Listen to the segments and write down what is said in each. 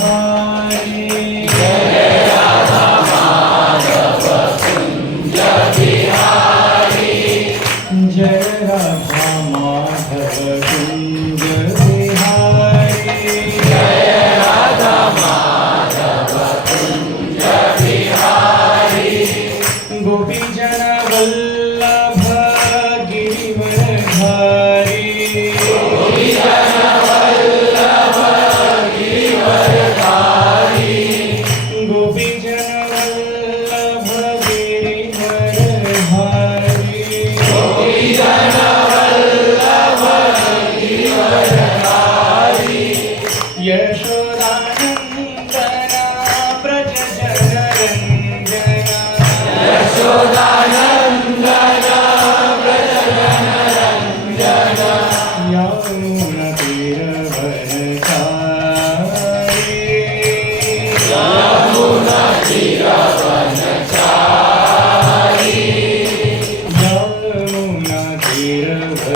बिहारी जय राधा माधव कुंज बिहारी जय राधा माधव कुंज बिहारी जय राधा माधव कुंज बिहारी गोपी जन वल्लभ गिरिवरधारी गोपी जन वल्लभ गिरिवरधारी गोपी जन वल्लभ गिरिवरधारी गोपी जन वल्लभ गिरिवरधारी यशोदानंदन व्रज जनरंजन यशोदानंदन व्रज जनरंजन यमुना तीरवनचारी यमुना तीरवनचारी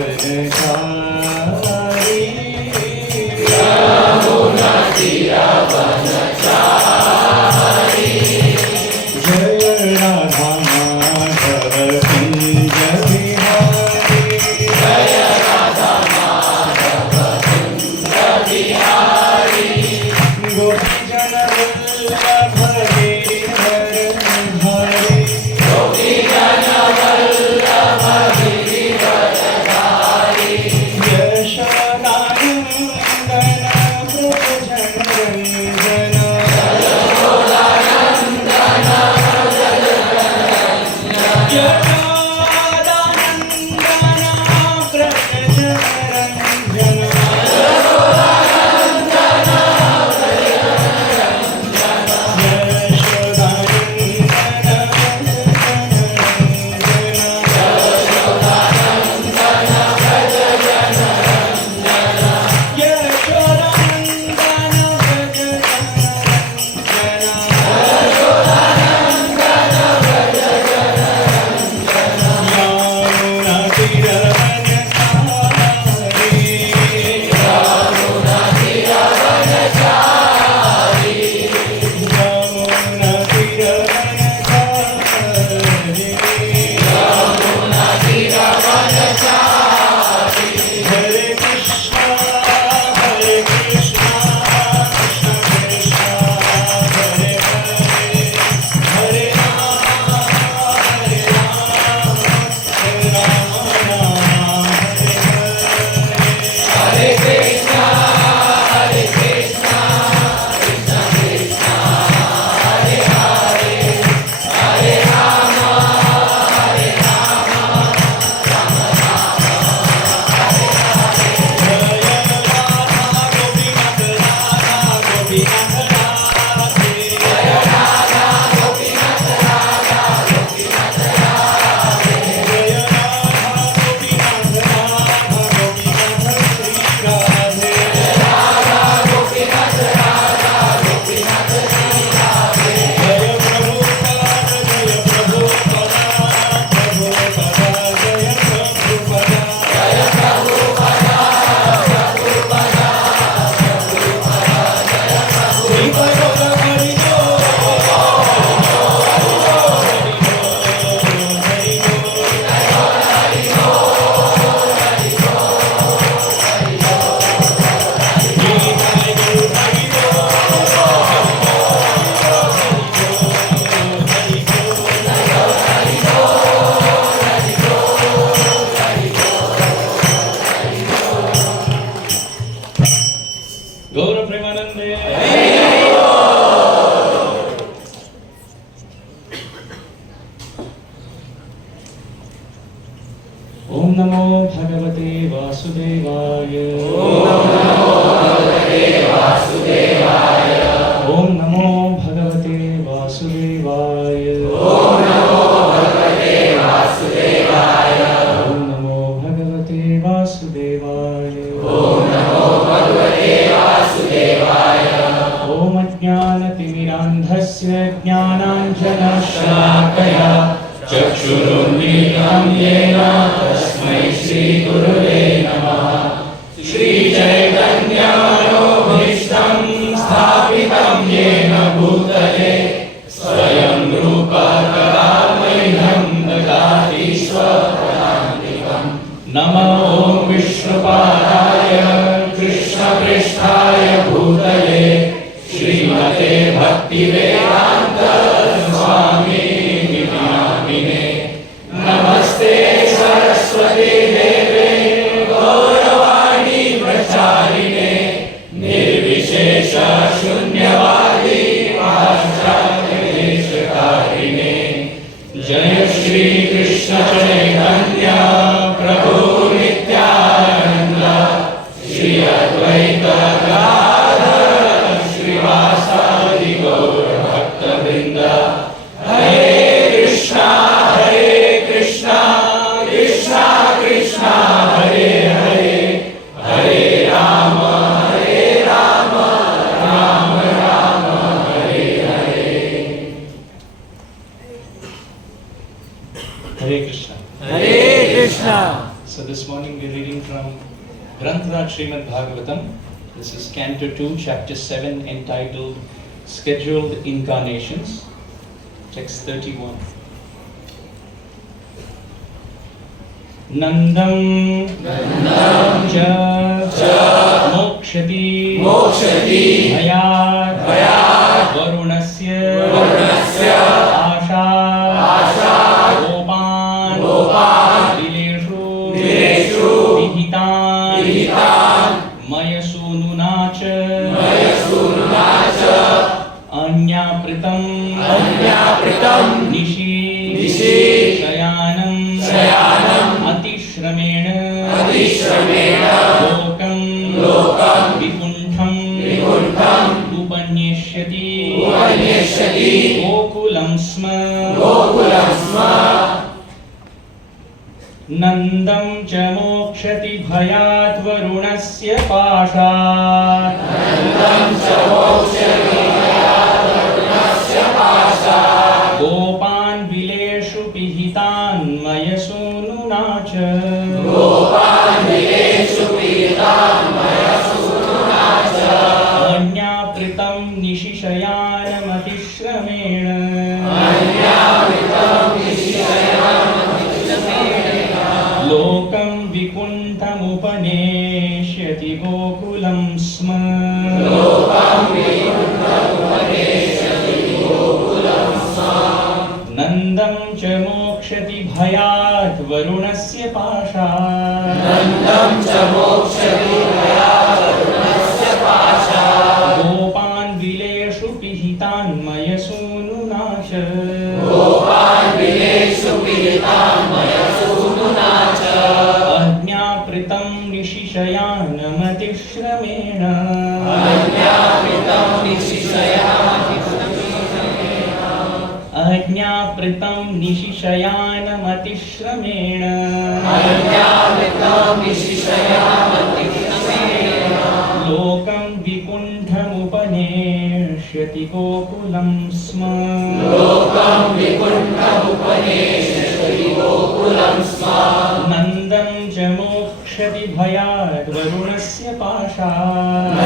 यमुना तीरवनचारी यमुना तीरवनचारी जय राधा माधव कुंज बिहारी जय राधा माधव कुंज बिहारी गोपी जन वल्लभ गिरिवरधारी गोपी जन वल्लभ गिरिवरधारी यशोदानंदन व्रज जनरंजन यशोदानंदन यशोदानंदन व्रज जनरंजन गौर प्रेमानंदे ओम नमो भगवते वासुदेवाय ओम नमो भगवते वासुदेवाय ओम नमो भगवते वासुदेवाय ओम नमो भगवते वासुदेवाय ओम नमो भगवते वासुदेवाय ओम नमो भगवते वासुदेवाय ओम अज्ञानतिमिरान्धस्य ज्ञानाञ्जनशलाकया चक्षुरुन्मीलितं येन तस्मै श्रीगुरुवे नमः। श्रीचैतन्यमनोभीष्टं स्थापितं सिद्धार्थाय भूतले श्रीमते भक्तिवेदांत स्वामी नामिने नमस्ते सरस्वती देवे गौरवाणी प्रचारिणे निर्विशेष शून्यवादी पाश्चात्यदेशकारिणे जय श्री कृष्ण चैतन्य प्रभु नित्यानंद श्री अद्वैत गदाधर श्रीवासादि गौर भक्तवृंद हरे Krishna Krishna Krishna Hare Hare Hare Ram Ram Ram Hare Hare Hare Krishna. Hare Krishna So this morning we are reading from Granth Srimad Bhagavatam. This is Canto 2, Chapter 7, entitled Scheduled Incarnations. Text 31. Nandam cha mokshati bhayat varunasya asha gopan vileshu vihitan mayasununa cha anyapritam nishi shayanam atishremena lokam vikuntham upanyeshyati gokulam sma नंदं च मोक्षति भयात् वरुणस्य पाशात् गोपान् विलेषु पिहितान् मयसूनुना च अन्यापृतं निशिशयानमतिश्रमेण लोकं विकुण्ठमुपनेष्यति गोकुलं स्म नन्दं च मोक्षति भयात् वरुणस्य पाशात् गोपान् विलेषु पिहितान् मयसूनुना च अज्ञापृतं निशिशयानमतिश्रमेण अज्ञापृतं निशिशयानमतिश्रमेण लोकं विकुण्ठमुपनेष्यति गोकुलं स्म नन्दं च मोक्षति भयात् वरुणस्य पाशात्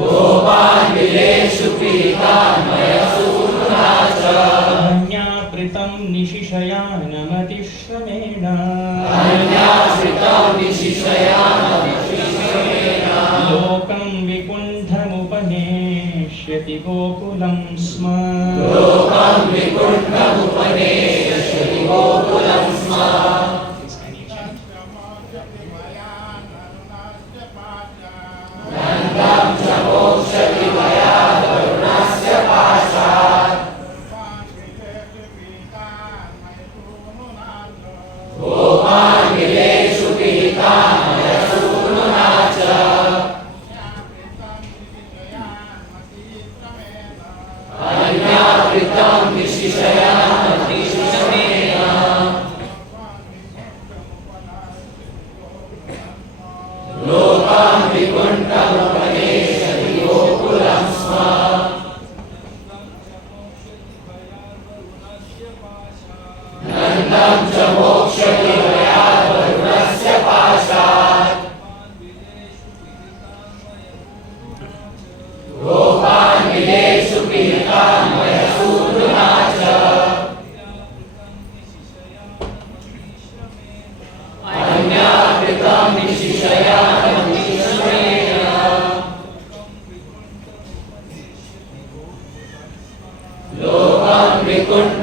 गोपान् विलेषु पिहितान् मयसूनुना च अन्यापृतं निशिशयानमतिश्रमेण लोकं विकुण्ठमुपनेष्यति गोकुलं स्म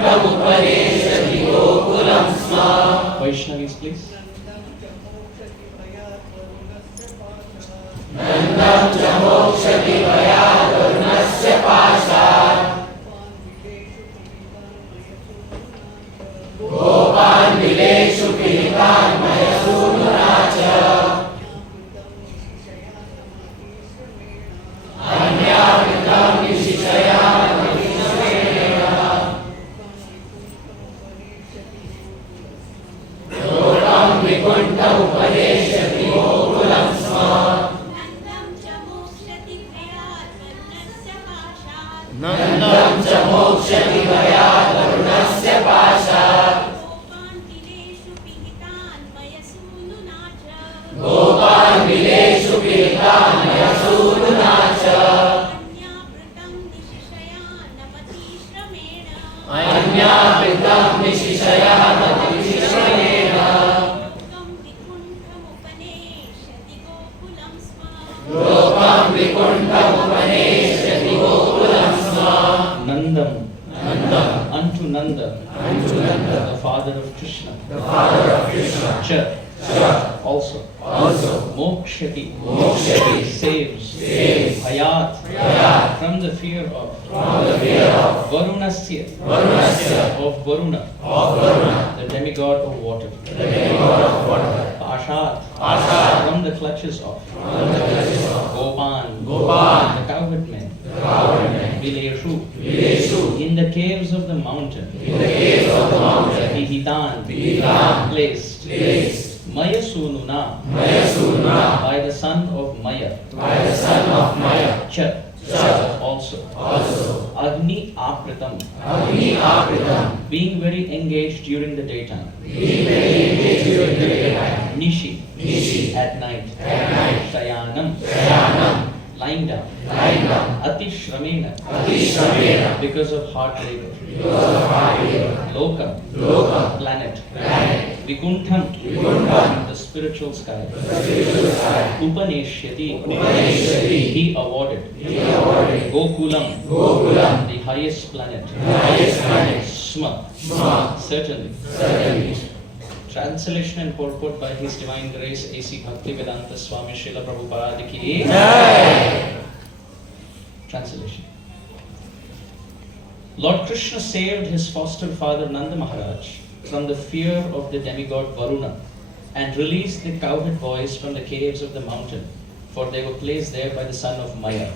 वैकुण्ठमुपदेशति गोकुलं स्म। Vaishnavis, please. नन्दं च मोक्षति भयादुर्नस्य पाशात्। गोपान् विलेषु पीडितान् मयसूनुना च। अन्याकृतं निशिशयामतिश्रेणेन। लोकं विकुण्ठमुपदेशति गोकुलं स्म। नन्दं च मोक्षति भयादुर्नस्य पाशात्। गोपान् विलेषु पीडितान् मयसूनुना च। अन्याकृतं निशिशयामतिश्रेणेन। लोकं विकुण्ठमुपदेशति गोकुलं स्म। Nandam. Unto Nanda. The father of Krishna. Cha. Also. Mokshati. Saves. Bhayat. From the fear of. Varunasya. Of Varuna. The demigod of water. Pashat. From the clutches of. Gopan. The cowherd men. Vileshu. In the caves of the mountain. Vihitan. Placed. Mayasununa. By the son of Maya. Cha. Also. Agni Apritam. Being very engaged during the daytime. Nishi. At night. Shayanam. Lying down. Atishramena. Because of hard labor. Lokam. Planet. Vikuntham. The spiritual sky. Upaneshyati. He awarded. Gokulam. The highest planet. Sma. Certainly. Translation and purport by His Divine Grace A.C. Bhaktivedanta Swami Srila Prabhupada ki Jai. Translation. Lord Krishna saved his foster father Nanda Maharaj from the fear of the demigod Varuna and released the cowherd boys from the caves of the mountain, for they were placed there by the son of Maya.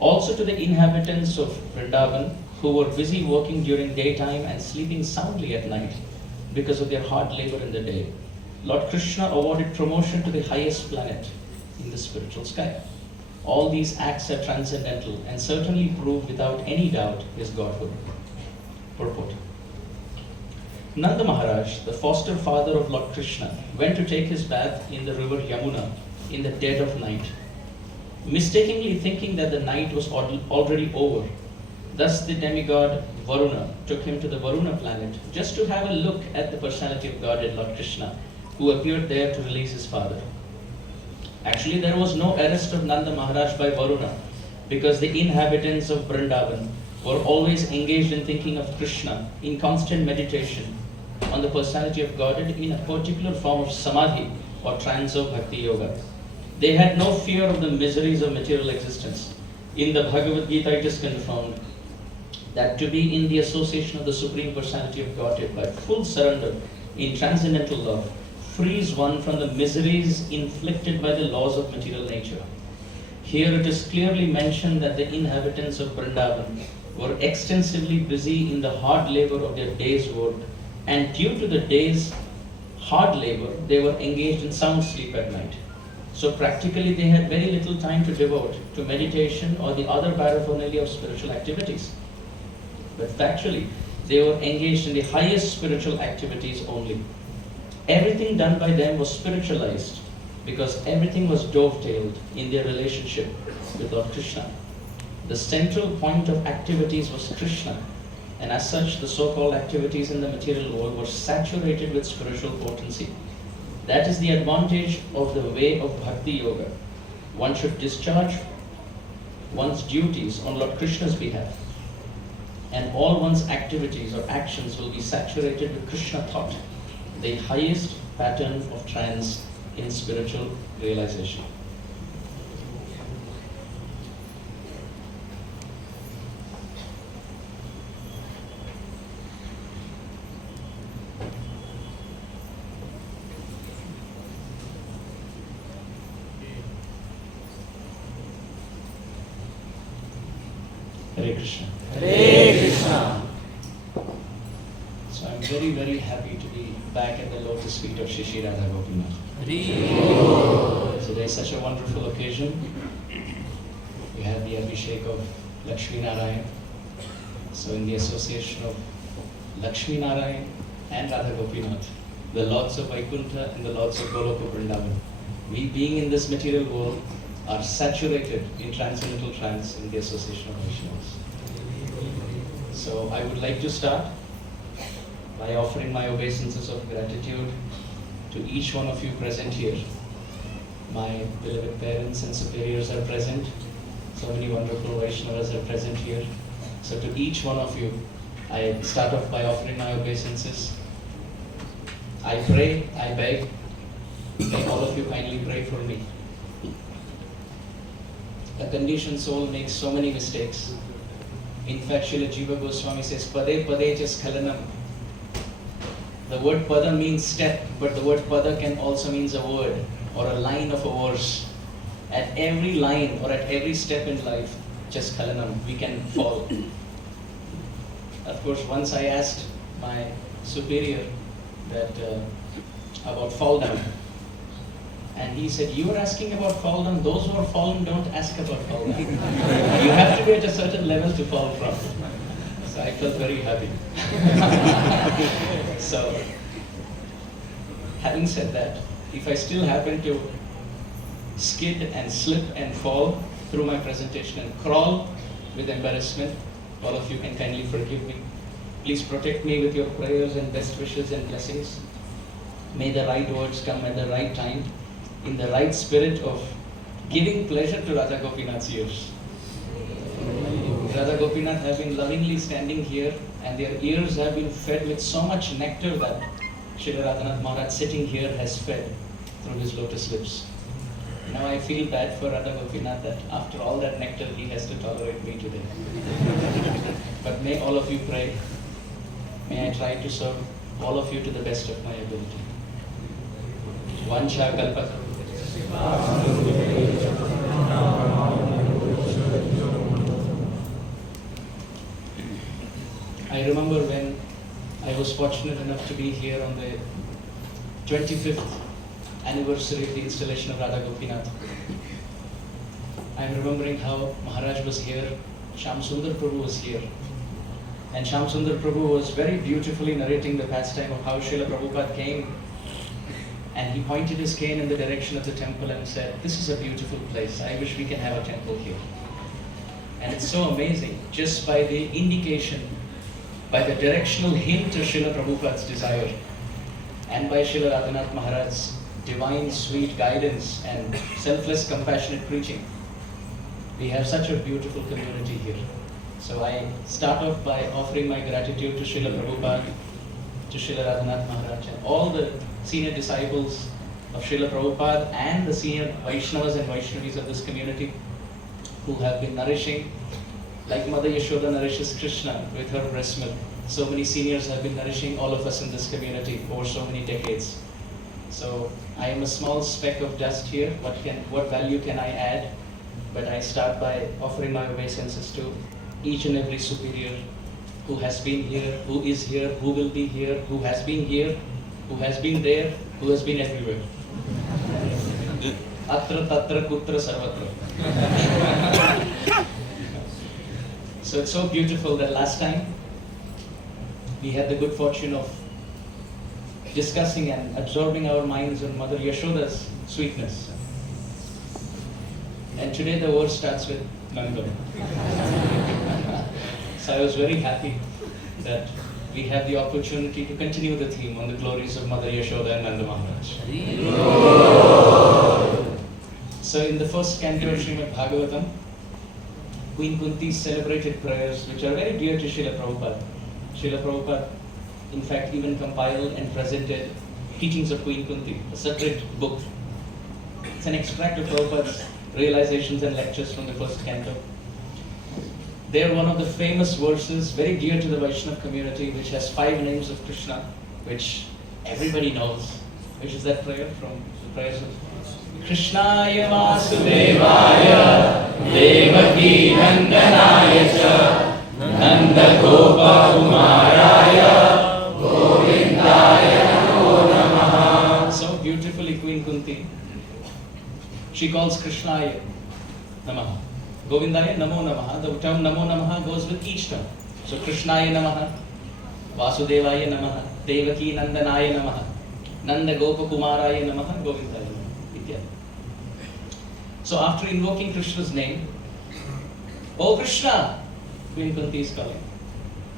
Also to the inhabitants of Vrindavan, who were busy working during daytime and sleeping soundly at night because of their hard labor in the day, Lord Krishna awarded promotion to the highest planet in the spiritual sky. All these acts are transcendental and certainly prove without any doubt his godhood. Purport. Nanda Maharaj, the foster father of Lord Krishna, went to take his bath in the river Yamuna in the dead of night, mistakenly thinking that the night was already over. Thus the demigod Varuna took him to the Varuna planet just to have a look at the personality of Godhead Lord Krishna, who appeared there to release his father. Actually, there was no arrest of Nanda Maharaj by Varuna, because the inhabitants of Vrindavan were always engaged in thinking of Krishna in constant meditation on the personality of Godhead in a particular form of samadhi or trance of bhakti yoga. They had no fear of the miseries of material existence. In the Bhagavad Gita, it is confirmed that to be in the association of the Supreme Personality of Godhead by full surrender in transcendental love frees one from the miseries inflicted by the laws of material nature. Here it is clearly mentioned that the inhabitants of Vrindavan were extensively busy in the hard labor of their day's work, and due to the day's hard labor, they were engaged in sound sleep at night. So practically they had very little time to devote to meditation or the other paraphernalia of spiritual activities. But factually, they were engaged in the highest spiritual activities only. Everything done by them was spiritualized because everything was dovetailed in their relationship with Lord Krishna. The central point of activities was Krishna, and as such, the so-called activities in the material world were saturated with spiritual potency. That is the advantage of the way of Bhakti Yoga. One should discharge one's duties on Lord Krishna's behalf. and all one's activities or actions will be saturated with Krishna thought, the highest pattern of trance in spiritual realization. Hare Krishna. Hare Krishna. So I'm very, very happy to be back at the lotus feet of Shri Shri Radha Gopinath. Today is such a wonderful occasion. We have the Abhishek of Lakshmi Narayan. So in the association of Lakshmi Narayan and Radha Gopinath, the Lords of Vaikuntha and the Lords of Goloka Vrindavan, we being in this material world are saturated in transcendental trance in the association of Vaishnavas. So I would like to start by offering my obeisances of gratitude to each one of you present here. My beloved parents and superiors are present. So many wonderful Vaishnavas are present here. So to each one of you, I start off by offering my obeisances. I pray, I beg, may all of you kindly pray for me. A conditioned soul makes so many mistakes. In fact, Srila Jiva Goswami says, Pade Pade Chaskalanam. The word pada means step, but the word pada can also mean a word or a line of a verse. At every line or at every step in life, Chaskalanam, we can fall. Of course, once I asked my superior that about fall down. And he said, you are asking about fall down. Those who are fallen don't ask about fall down. You have to be at a certain level to fall from. So I felt very happy. So, having said that, if I still happen to skid and slip and fall through my presentation and crawl with embarrassment, all of you can kindly forgive me. Please protect me with your prayers and best wishes and blessings. May the right words come at the right time, in the right spirit of giving pleasure to Radha Gopinath's ears. Radha Gopinath have been lovingly standing here, and their ears have been fed with so much nectar that Srila Radhanath Maharaj sitting here has fed through his lotus lips. Now I feel bad for Radha Gopinath that after all that nectar he has to tolerate me today. But may all of you pray. May I try to serve all of you to the best of my ability. Vancha kalpata. I remember when I was fortunate enough to be here on the 25th anniversary of the installation of Radha Gopinath. I'm remembering how Maharaj was here, Shyam Sundar Prabhu was here. And Shyam Sundar Prabhu was very beautifully narrating the pastime of how Srila Prabhupada came. And he pointed his cane in the direction of the temple and said, this is a beautiful place. I wish we can have a temple here. And it's so amazing, just by the indication, by the directional hint of Srila Prabhupada's desire, and by Srila Radhanath Maharaj's divine, sweet guidance and selfless, compassionate preaching, we have such a beautiful community here. So I start off by offering my gratitude to Srila Prabhupada, to Srila Radhanath Maharaj, and all the senior disciples of Srila Prabhupada and the senior Vaishnavas and Vaishnavis of this community who have been nourishing, like Mother Yashoda nourishes Krishna with her breast milk. So many seniors have been nourishing all of us in this community over so many decades. So I am a small speck of dust here. What value can I add? But I start by offering my obeisances to each and every superior who has been here, who is here, who will be here, who has been here, who has been there, who has been everywhere. Atra tatra kutra sarvatra. So it's so beautiful that last time we had the good fortune of discussing and absorbing our minds on Mother Yashoda's sweetness. And today the verse starts with Nanda. So I was very happy that we have the opportunity to continue the theme on the glories of Mother Yashoda and Nanda Maharaj. So in the first canto of Srimad Bhagavatam, Queen Kunti's celebrated prayers, which are very dear to Srila Prabhupada. Srila Prabhupada, in fact, even compiled and presented Teachings of Queen Kunti, a separate book. It's an extract of Prabhupada's realizations and lectures from the first canto. There, one of the famous verses, very dear to the Vaishnava community, which has 5 names of Krishna, which everybody knows, which is that prayer from the prayers of Krishnaya Vasudevaya Devaki Nandanaya Cha Nanda Gopa Kumaraya Govindaya Namo Namaha. So beautifully Queen Kunti, she calls Krishnaya Namaha, Govindaya Namo Namaha. The term Namo Namaha goes with each term. So Krishnaya Namaha, Vasudevaya Namaha, Devaki Nandanaya Namaha, Nanda Gopa Kumaraya Namaha, Govindaya Namaha. So after invoking Krishna's name, "Oh Krishna," Queen Kunti is calling.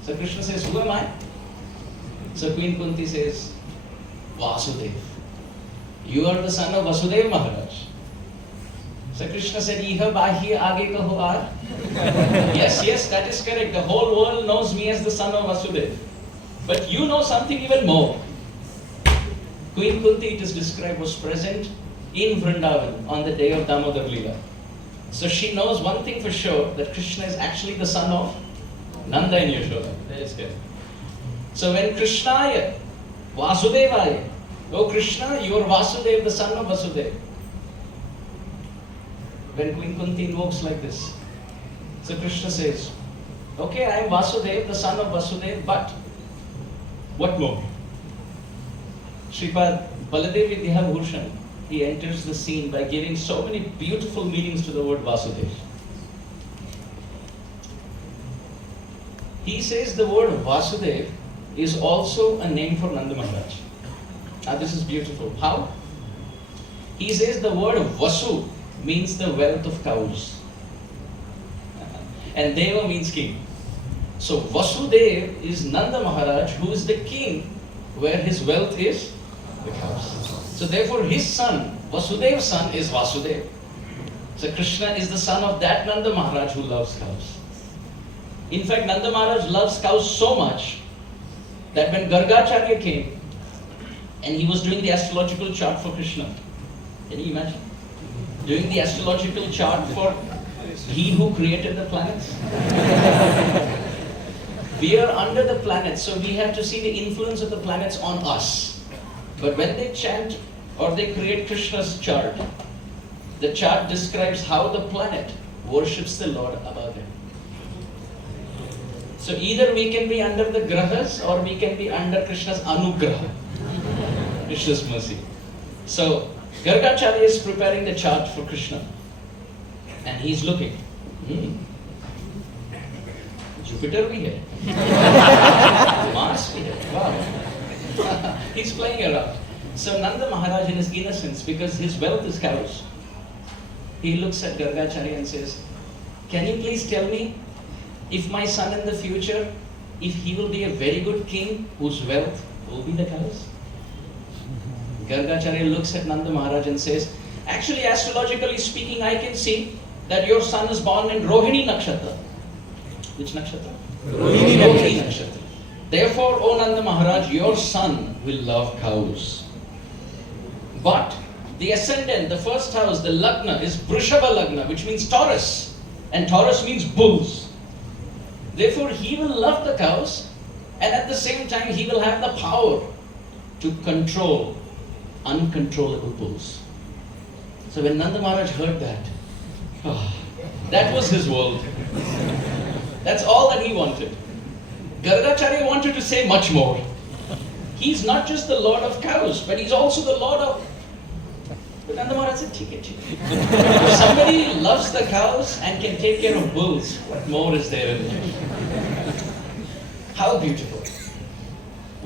So Krishna says, "Who am I?" So Queen Kunti says, "Vasudev. You are the son of Vasudev Maharaj." So Krishna said, "Iha bahi age kaho aar." Yes, that is correct. The whole world knows me as the son of Vasudev. But you know something even more. Queen Kunti, it is described, was present in Vrindavan on the day of Damodar Leela. So she knows one thing for sure, that Krishna is actually the son of Nanda and Yashoda. That is correct. So when Krishnaya, Vasudevaya, "Oh Krishna, you are Vasudev, the son of Vasudeva." When Queen Kunti invokes like this, so Krishna says, "Okay, I am Vasudev, the son of Vasudeva, but what more?" Sripad Baladev Vidyahabhushan, he enters the scene by giving so many beautiful meanings to the word Vasudev. He says the word Vasudev is also a name for Nanda Maharaj. Now this is beautiful. How? He says the word Vasu means the wealth of cows. And Deva means king. So Vasudev is Nanda Maharaj, who is the king, where his wealth is the cows. So therefore his son, Vasudev's son, is Vasudev. So Krishna is the son of that Nanda Maharaj who loves cows. In fact, Nanda Maharaj loves cows so much that when Gargacharya came and he was doing the astrological chart for Krishna, can you imagine? Doing the astrological chart for he who created the planets. We are under the planets, so we have to see the influence of the planets on us. But when they chant or they create Krishna's chart, the chart describes how the planet worships the Lord above them. So either we can be under the grahas or we can be under Krishna's anugraha, Krishna's mercy. So Gargacharya is preparing the chart for Krishna and he's looking. Jupiter we have. Mars we have. Wow. He's playing around. So Nanda Maharaj, in his innocence, because his wealth is cows, he looks at Gargacharya and says, "Can you please tell me if my son in the future, if he will be a very good king whose wealth will be the cows?" Gargacharya looks at Nanda Maharaj and says, "Actually, astrologically speaking, I can see that your son is born in Rohini Nakshatra." Which nakshatra? Rohini Nakshatra. Therefore, O Nanda Maharaj, your son will love cows. But the ascendant, the first house, the Lagna, is Vrishabha Lagna, which means Taurus. And Taurus means bulls. Therefore, he will love the cows, and at the same time, he will have the power to control uncontrollable bulls. So when Nanda Maharaj heard that, that was his world. That's all that he wanted. Gargacharya wanted to say much more. He's not just the Lord of cows, but he's also the Lord of... But Nanda Maharaj said, "Take it. If somebody loves the cows and can take care of bulls, what more is there in life?" How beautiful.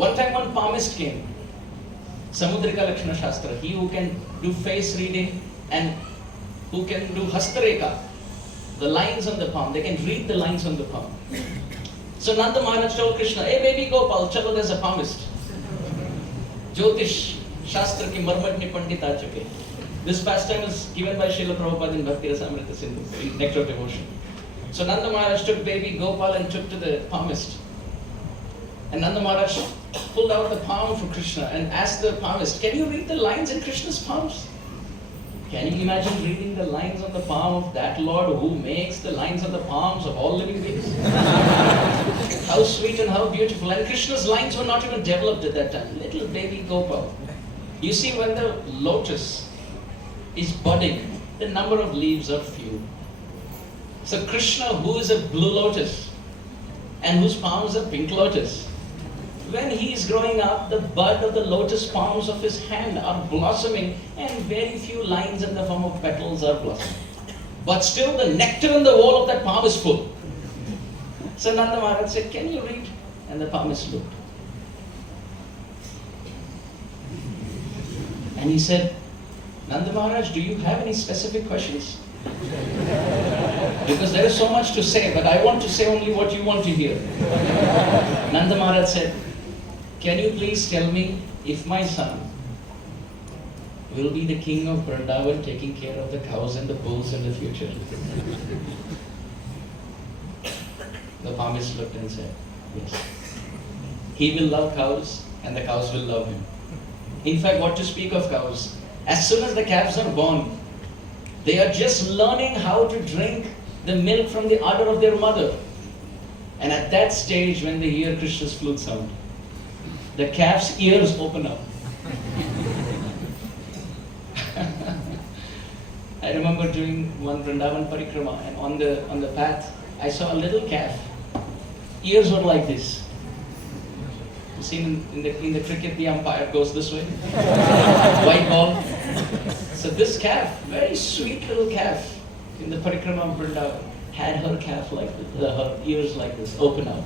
One time one palmist came, Samudrika Lakshana Shastra, he who can do face reading and who can do Hastareka, the lines on the palm, they can read the lines on the palm. So Nanda Maharaj told Krishna, "Hey baby Gopal, chalo, there's a palmist. Jyotish Shastra ki marmatni pandit aa chuke." This pastime is given by Srila Prabhupada in Bhakti Rasamrita Sindhu, in Nectar of Devotion. So Nanda Maharaj took baby Gopal and took to the palmist. And Nanda Maharaj pulled out the palm for Krishna and asked the palmist, can you read the lines in Krishna's palms? Can you imagine reading the lines on the palm of that Lord who makes the lines on the palms of all living beings? How sweet and how beautiful. And Krishna's lines were not even developed at that time. Little baby Gopal. You see, when the lotus is budding, the number of leaves are few. So Krishna, who is a blue lotus and whose palms are pink lotus, when he is growing up, the bud of the lotus palms of his hand are blossoming and very few lines in the form of petals are blossoming. But still the nectar in the wall of that palm is full. So Nanda Maharaj said, can you read? And the palmist looked. And he said, Nanda Maharaj, do you have any specific questions? Because there is so much to say, but I want to say only what you want to hear. Nanda Maharaj said, can you please tell me if my son will be the king of Vrindavan taking care of the cows and the bulls in the future? The palmist looked and said, yes. He will love cows and the cows will love him. In fact, what to speak of cows? As soon as the calves are born, they are just learning how to drink the milk from the udder of their mother. And at that stage, when they hear Krishna's flute sound, the calf's ears open up. I remember doing one Vrindavan Parikrama, and on the path, I saw a little calf. Ears were like this. You see, in the cricket, the umpire goes this way. White ball. So this calf, very sweet little calf, in the Parikrama of Vrindavan, had her calf like this, her ears like this, open out.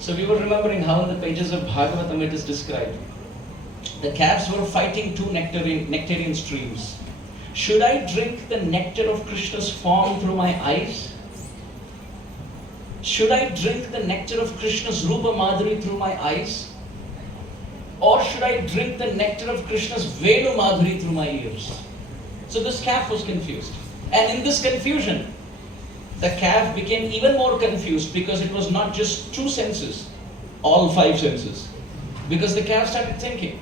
So we were remembering how in the pages of Bhagavatam it is described. The calves were fighting two nectarian streams. Should I drink the nectar of Krishna's form through my eyes? Should I drink the nectar of Krishna's Rupa Madhuri through my eyes? Or should I drink the nectar of Krishna's Venu Madhuri through my ears? So this calf was confused. And in this confusion, the calf became even more confused because it was not just two senses, all five senses. Because the calf started thinking,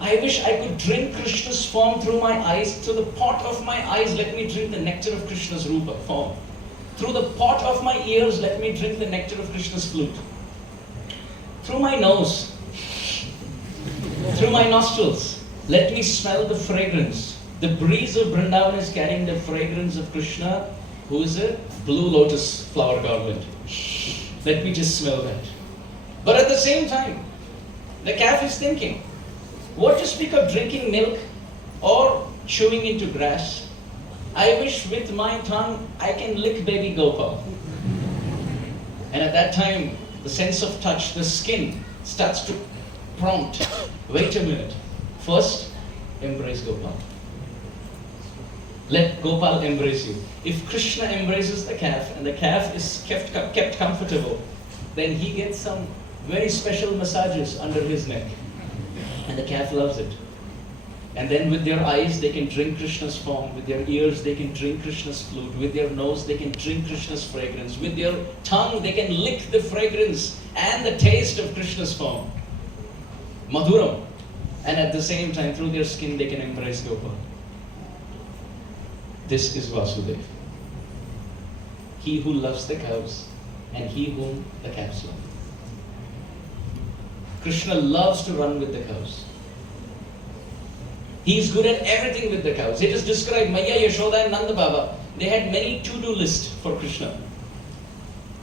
I wish I could drink Krishna's form through my eyes. Through the pot of my eyes, let me drink the nectar of Krishna's Rupa form. Through the pot of my ears, let me drink the nectar of Krishna's flute. Through my nose, through my nostrils, let me smell the fragrance. The breeze of Vrindavan is carrying the fragrance of Krishna, who is a blue lotus flower garland. Let me just smell that. But at the same time, the calf is thinking, what to speak of drinking milk or chewing into grass? I wish with my tongue I can lick baby Gopal. And at that time, the sense of touch, the skin starts to prompt, wait a minute. First, embrace Gopal. Let Gopal embrace you. If Krishna embraces the calf and the calf is kept comfortable, then he gets some very special massages under his neck. And the calf loves it. And then with their eyes they can drink Krishna's form, with their ears they can drink Krishna's flute, with their nose they can drink Krishna's fragrance, with their tongue they can lick the fragrance and the taste of Krishna's form. Madhuram. And at the same time, through their skin they can embrace Gopal. This is Vasudeva. He who loves the cows and he whom the calves love. Krishna loves to run with the cows. He is good at everything with the cows. It is described, Maya, Yashoda and Nanda Baba, they had many to-do lists for Krishna.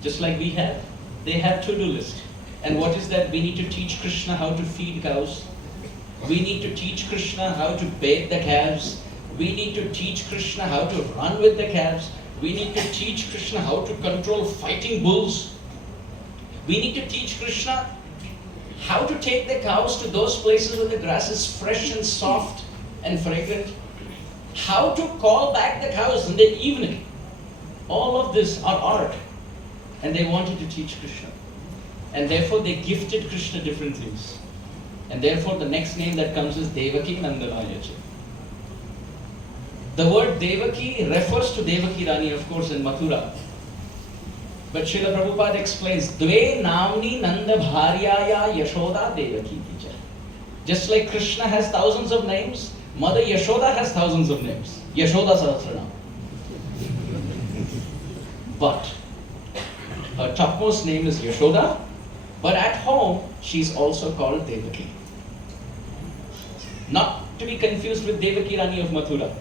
Just like we have. They have to-do list. And what is that? We need to teach Krishna how to feed cows. We need to teach Krishna how to bathe the calves. We need to teach Krishna how to run with the calves. We need to teach Krishna how to control fighting bulls. We need to teach Krishna how to take the cows to those places where the grass is fresh and soft and fragrant. How to call back the cows in the evening. All of this are art. And they wanted to teach Krishna. And therefore they gifted Krishna different things. And therefore the next name that comes is Devaki Nandanayacha. The word Devaki refers to Devaki Rani, of course, in Mathura. But Srila Prabhupada explains, Dve namni nanda bharyaya Yashoda Devaki Tija. Just like Krishna has thousands of names, Mother Yashoda has thousands of names. Yashoda Sahasranam. But her topmost name is Yashoda, but at home she's also called Devaki. Not to be confused with Devaki Rani of Mathura.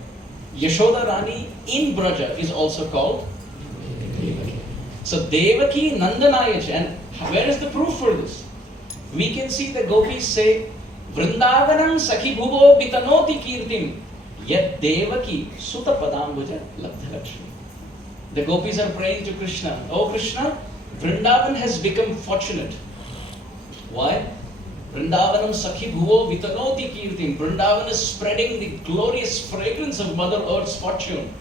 Yashoda Rani in Braja is also called Devaki. So Devaki Nandanayach, and where is the proof for this? We can see the gopis say, Vrindavanam Sakhi Bhuvo Bitanoti Kirtim Yet Devaki Sutta Padambuja Labdhalakshmi. The gopis are praying to Krishna. Oh Krishna, Vrindavan has become fortunate. Why? Vrindavanam Sakhi Bhuvo Vitanoti Kirtim. Vrindavan is spreading the glorious fragrance of Mother Earth's fortune.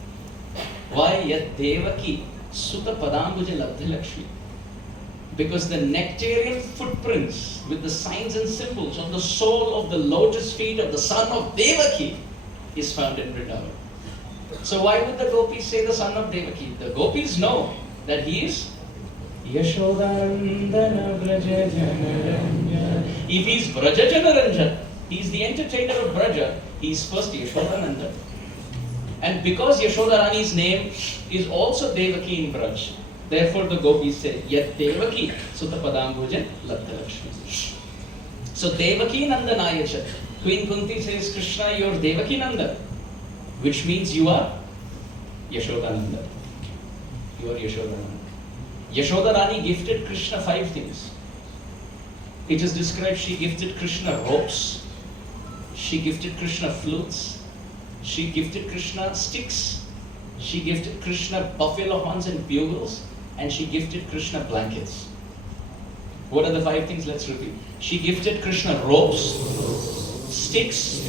Why? Yet Devaki Sutta Padambuja Labdhalakshmi. Because the nectarian footprints with the signs and symbols of the sole of the lotus feet of the son of Devaki is found in Vrindavan. So why would the gopis say the son of Devaki? The gopis know that he is Yashodandana Braja Janaranjan. If he is Braja Janaranjan, he is the entertainer of Braja, he is first Yashodananda. And because Yashodarani's name is also Devaki in Braj, therefore the gopis say, Yat Devaki Sutta Padambuja Labdhalakshmi. So Devaki Nandanayachat. Queen Kunti says, Krishna, you are Devaki Nanda, which means you are Yashodananda. You are Yashodananda. Yashoda Rani gifted Krishna 5 things. It is described she gifted Krishna ropes, she gifted Krishna flutes, she gifted Krishna sticks, she gifted Krishna buffalo horns and bugles, and she gifted Krishna blankets. What are the 5 things? Let's repeat. She gifted Krishna ropes, sticks,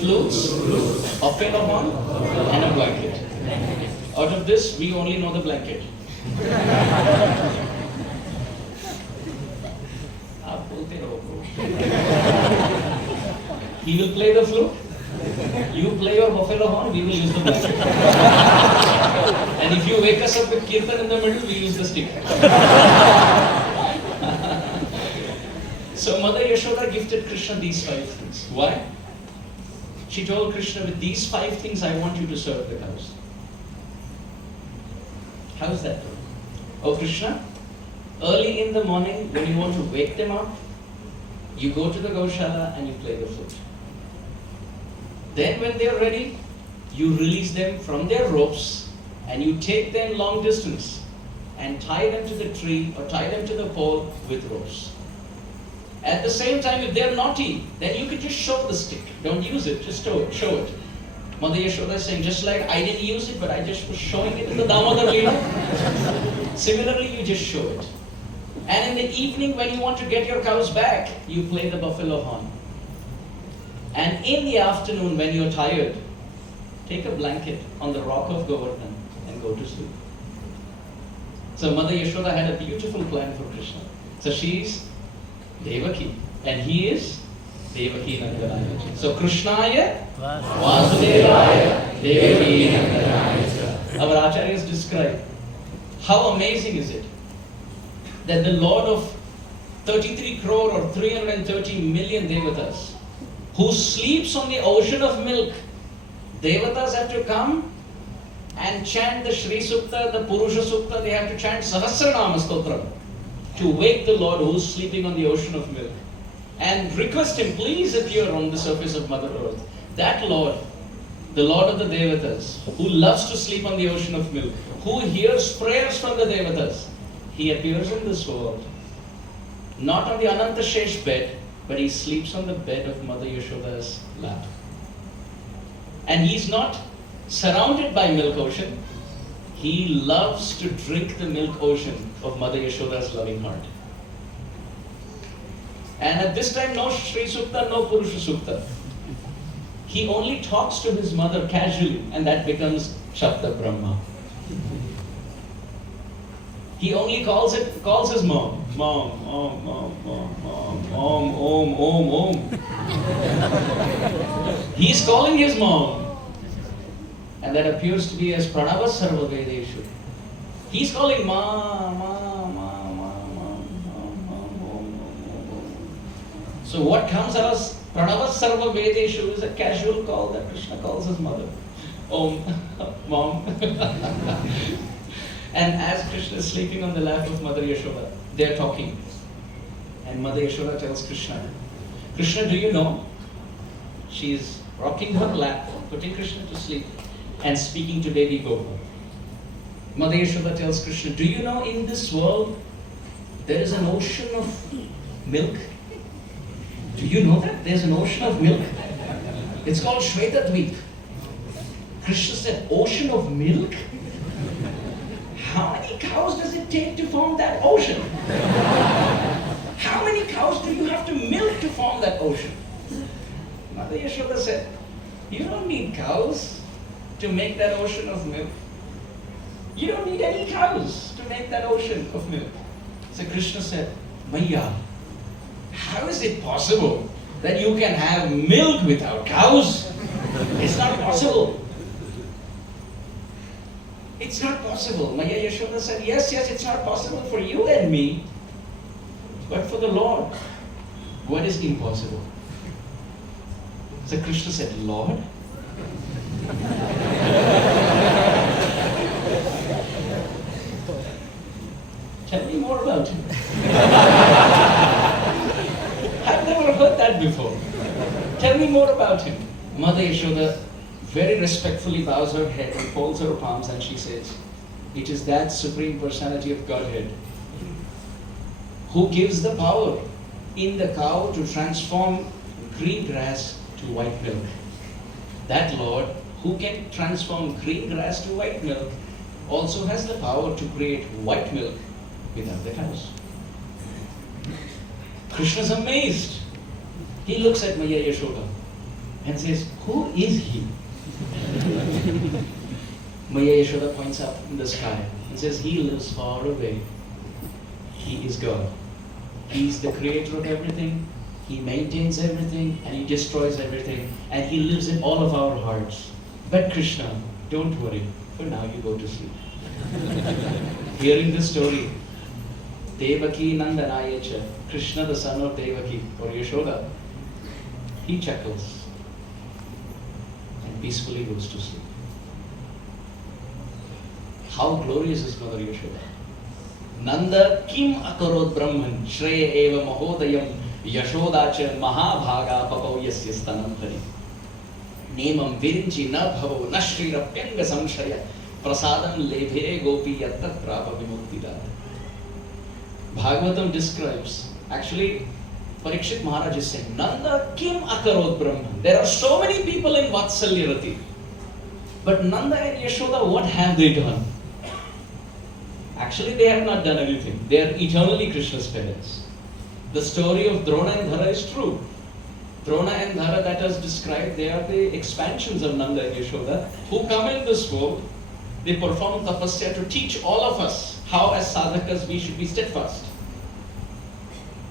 flutes, buffalo horn, and a blanket. Out of this, we only know the blanket. He will play the flute, you play your buffalo horn, we will use the blanket. And if you wake us up with kirtan in the middle, we use the stick. So Mother Yashoda gifted Krishna these 5 things. Why? She told Krishna, with these 5 things I want you to serve the cows. How is that? Oh Krishna, early in the morning when you want to wake them up, you go to the Gaushala and you play the flute. Then when they are ready, you release them from their ropes and you take them long distance and tie them to the tree or tie them to the pole with ropes. At the same time, if they are naughty, then you could just show the stick. Don't use it, just show it. Mother Yashoda is saying, just like I didn't use it, but I just was showing it in the Damodar Leela. Similarly, you just show it. And in the evening, when you want to get your cows back, you play the buffalo horn. And in the afternoon, when you're tired, take a blanket on the rock of Govardhan and go to sleep. So Mother Yashoda had a beautiful plan for Krishna. So she's Devaki, and he is Devaki Nandanaya. So Krishnaya Vasudevaya Devaki Nandanaya. Our acharyas describe how amazing is it that the Lord of 33 crore or 330 million devatas, who sleeps on the ocean of milk, devatas have to come and chant the Shri Sukta, the Purusha Sukta, they have to chant Sahasranama Stotram to wake the Lord who is sleeping on the ocean of milk and request him, please appear on the surface of Mother Earth. That Lord, the Lord of the Devatas, who loves to sleep on the ocean of milk, who hears prayers from the Devatas, he appears in this world, not on the Ananta Shesh bed, but he sleeps on the bed of Mother Yashoda's lap. And he's not surrounded by milk ocean. He loves to drink the milk ocean of Mother Yashoda's loving heart. And at this time, no Shri Sukta, no Purusha Sukta. He only talks to his mother casually, and that becomes Shabda Brahma. He only calls his mom. Mom, mom, mom, mom, mom, mom, om. He's calling his mom. and that appears to be as Pranava Sarva Vedeshu. He's calling Ma, Ma, Ma, Ma, Ma, Ma, Ma, Ma, Ma. So what comes as Pranava Sarva Vedeshu is a casual call that Krishna calls his mother. Om, Mom. And as Krishna is sleeping on the lap of Mother Yashoda, they are talking. And Mother Yashoda tells Krishna, Krishna, do you know? She is rocking her lap, putting Krishna to sleep, and speaking to baby Gopal. Mother Yashoda tells Krishna, do you know in this world there is an ocean of milk? Do you know that? There's an ocean of milk. It's called Shvetadvip. Krishna said, ocean of milk? How many cows does it take to form that ocean? How many cows do you have to milk to form that ocean? Mother Yashoda said, you don't need cows to make that ocean of milk. You don't need any cows to make that ocean of milk. So Krishna said, Maya, how is it possible that you can have milk without cows? It's not possible. It's not possible. Maya Yashoda said, yes, it's not possible for you and me, but for the Lord, what is impossible? So Krishna said, Lord? Tell me more about him. I've never heard that before. Tell me more about him. Mother Yashoda very respectfully bows her head and folds her palms and she says, it is that Supreme Personality of Godhead who gives the power in the cow to transform green grass to white milk. That Lord who can transform green grass to white milk also has the power to create white milk without the cows. Krishna's amazed. He looks at Maya Yashoda and says, who is he? Maya Yashoda points up in the sky and says, he lives far away. He is God. He is the creator of everything. He maintains everything and he destroys everything. And he lives in all of our hearts. But Krishna, don't worry. For now you go to sleep. Hearing this story, Devaki Nandanayacha, Krishna the son of Devaki or Yashoda, he chuckles and peacefully goes to sleep. How glorious is Mother Yashoda? Nanda kim akarod brahman shreya eva mahodayam yashodacha mahabhaga papau yasya stanantari nemam virinchi na bhavo na shrirapyanga samshaya prasadam lebhe gopi yattat prapa vimuktidata. Bhagavatam describes, actually Parikshit Maharaj is saying, Nanda kim akarod brahman. There are so many people in Vatsalyarati. But Nanda and Yashoda, what have they done? Actually, they have not done anything. They are eternally Krishna's parents. The story of Drona and Dhara is true. Drona and Dhara that is described, they are the expansions of Nanda and Yashoda who come in this world. They perform tapasya to teach all of us how as sadhakas we should be steadfast.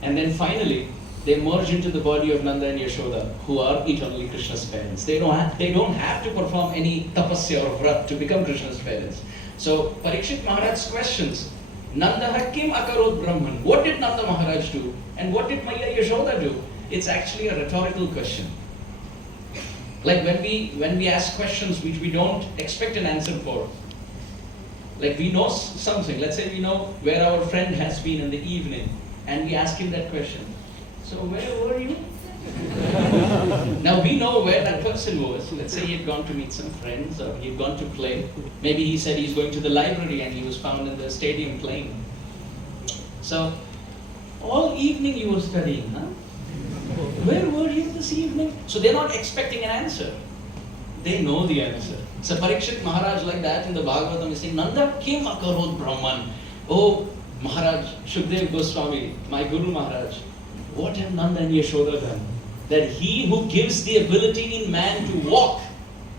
And then finally, they merge into the body of Nanda and Yashoda who are eternally Krishna's parents. They don't have to perform any tapasya or vrat to become Krishna's parents. So Parikshit Maharaj questions, Nanda kim akarod brahman. What did Nanda Maharaj do? And what did Maya Yashoda do? It's actually a rhetorical question. Like when we ask questions which we don't expect an answer for. Like we know something. Let's say we know where our friend has been in the evening and we ask him that question. So where were you? Now we know where that person was. Let's say he had gone to meet some friends or he had gone to play. Maybe he said he's going to the library and he was found in the stadium playing. So all evening you were studying, huh? Where were you this evening? So they're not expecting an answer. They know the answer. So Parikshit Maharaj like that in the Bhagavatam is saying, Nanda kim akarod brahman. Oh Maharaj, Shukdev Goswami, my Guru Maharaj, what have Nanda and Yashoda done? That he who gives the ability in man to walk,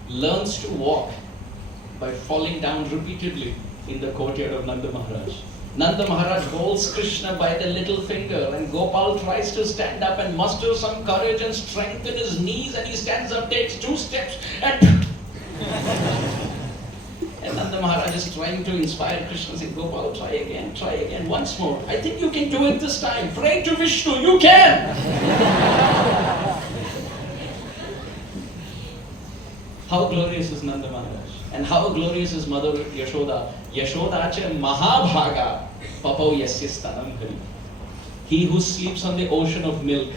learns to walk by falling down repeatedly in the courtyard of Nanda Maharaj. Nanda Maharaj holds Krishna by the little finger and Gopal tries to stand up and muster some courage and strength in his knees and he stands up, takes 2 steps and And Nanda Maharaj is trying to inspire Krishna, saying, Gopal, try again, once more. I think you can do it this time. Pray to Vishnu, you can! How glorious is Nanda Maharaj? And how glorious is Mother Yashoda? Yashoda cha Mahabhaga papau yasya stanam hari. He who sleeps on the ocean of milk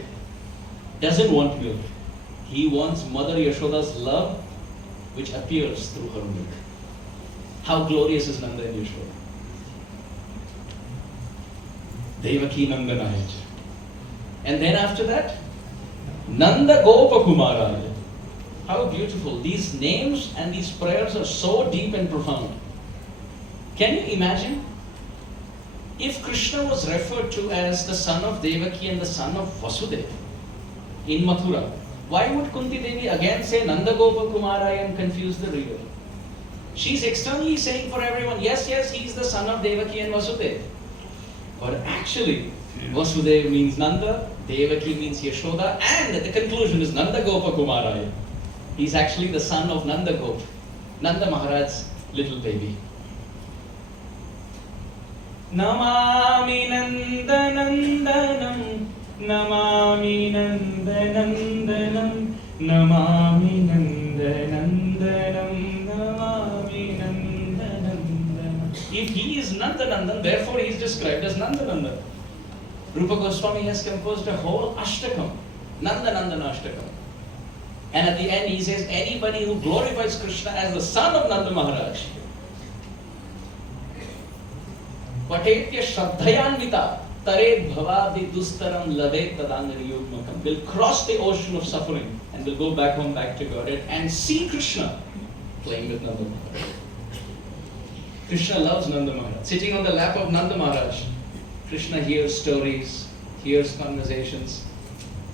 doesn't want milk. He wants Mother Yashoda's love, which appears through her milk. How glorious is Nanda and Yashoda? Devaki Nandanaya. And then after that, Nanda Gopa Kumaraya. How beautiful. These names and these prayers are so deep and profound. Can you imagine? If Krishna was referred to as the son of Devaki and the son of Vasudeva in Mathura, why would Kunti Devi again say Nanda Gopa Kumaraya and confuse the reader? She's externally saying for everyone, yes, he's the son of Devaki and Vasudeva. But actually, Vasudeva means Nanda, Devaki means Yashoda, and the conclusion is Nanda Gopa Kumaraya. He's actually the son of Nanda Gop, Nanda Maharaj's little baby. Namami Nanda Nandanam, Namami Nanda Nandanam, Namami Nanda Nandanam, Namami Nanda Nandanam. If he is Nanda Nandan, therefore he is described as Nanda Nandan. Rupa Goswami has composed a whole Ashtakam, Nanda Nandana Ashtakam. And at the end he says, anybody who glorifies Krishna as the son of Nanda Maharaj, Patetya Shraddhayanvita Tared Bhavadi Dustaram Lave Tadangari Yogmakam, will cross the ocean of suffering and will go back home, back to Godhead and see Krishna playing with Nanda Maharaj. Krishna loves Nanda Maharaj. Sitting on the lap of Nanda Maharaj, Krishna hears stories, hears conversations,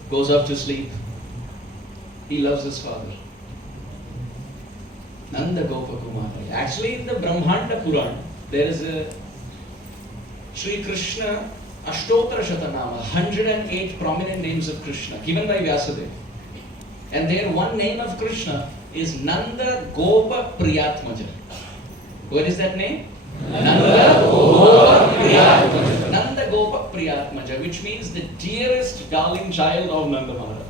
goes off to sleep. He loves his father. Nanda Gopa Kumara. Actually, in the Brahmanda Puran, there is a Sri Krishna Ashtottara Shatanama, 108 prominent names of Krishna, given by Vyasadeva. And there, one name of Krishna is Nanda Gopa Priyatmaja. What is that name? Nanda Gopa Priyatmaja. Nanda Gopa Priyatmaja, which means the dearest darling child of Nanda Maharaj.